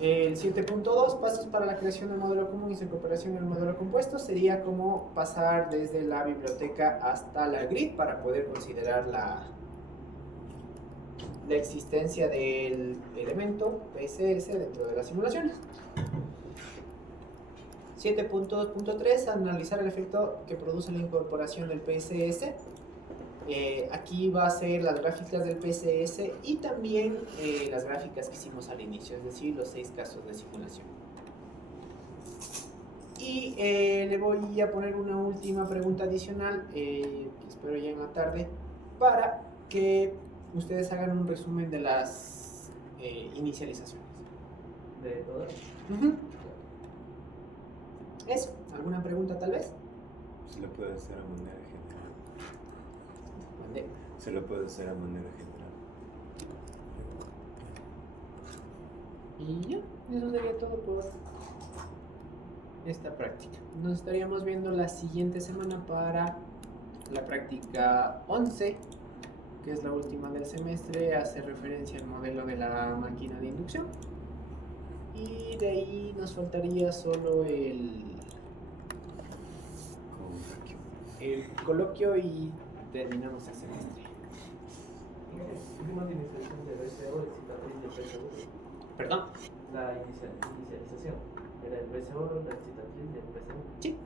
El 7.2, pasos para la creación del modelo común y su incorporación en el modelo compuesto, sería como pasar desde la biblioteca hasta la grid para poder considerar la existencia del elemento PSS dentro de las simulaciones. 7.2.3, analizar el efecto que produce la incorporación del PSS. Aquí va a ser las gráficas del PSS y también las gráficas que hicimos al inicio, es decir, los 6 casos de simulación. Y le voy a poner una última pregunta adicional, que espero ya en la tarde, para que ustedes hagan un resumen de las inicializaciones. ¿De todas? Eso, ¿alguna pregunta tal vez? Se lo puede hacer a manera general. ¿Mande? Se lo puede hacer a manera general. Y ya, eso sería todo por esta práctica. Nos estaríamos viendo la siguiente semana para la práctica 11, que es la última del semestre, hace referencia al modelo de la máquina de inducción. Y de ahí nos faltaría solo el coloquio y terminamos el semestre. Tuvimos inicialización de BCO, excitatriz de PSU. ¿Perdón? La inicialización era el BCO, la excitatriz del PSU. Sí.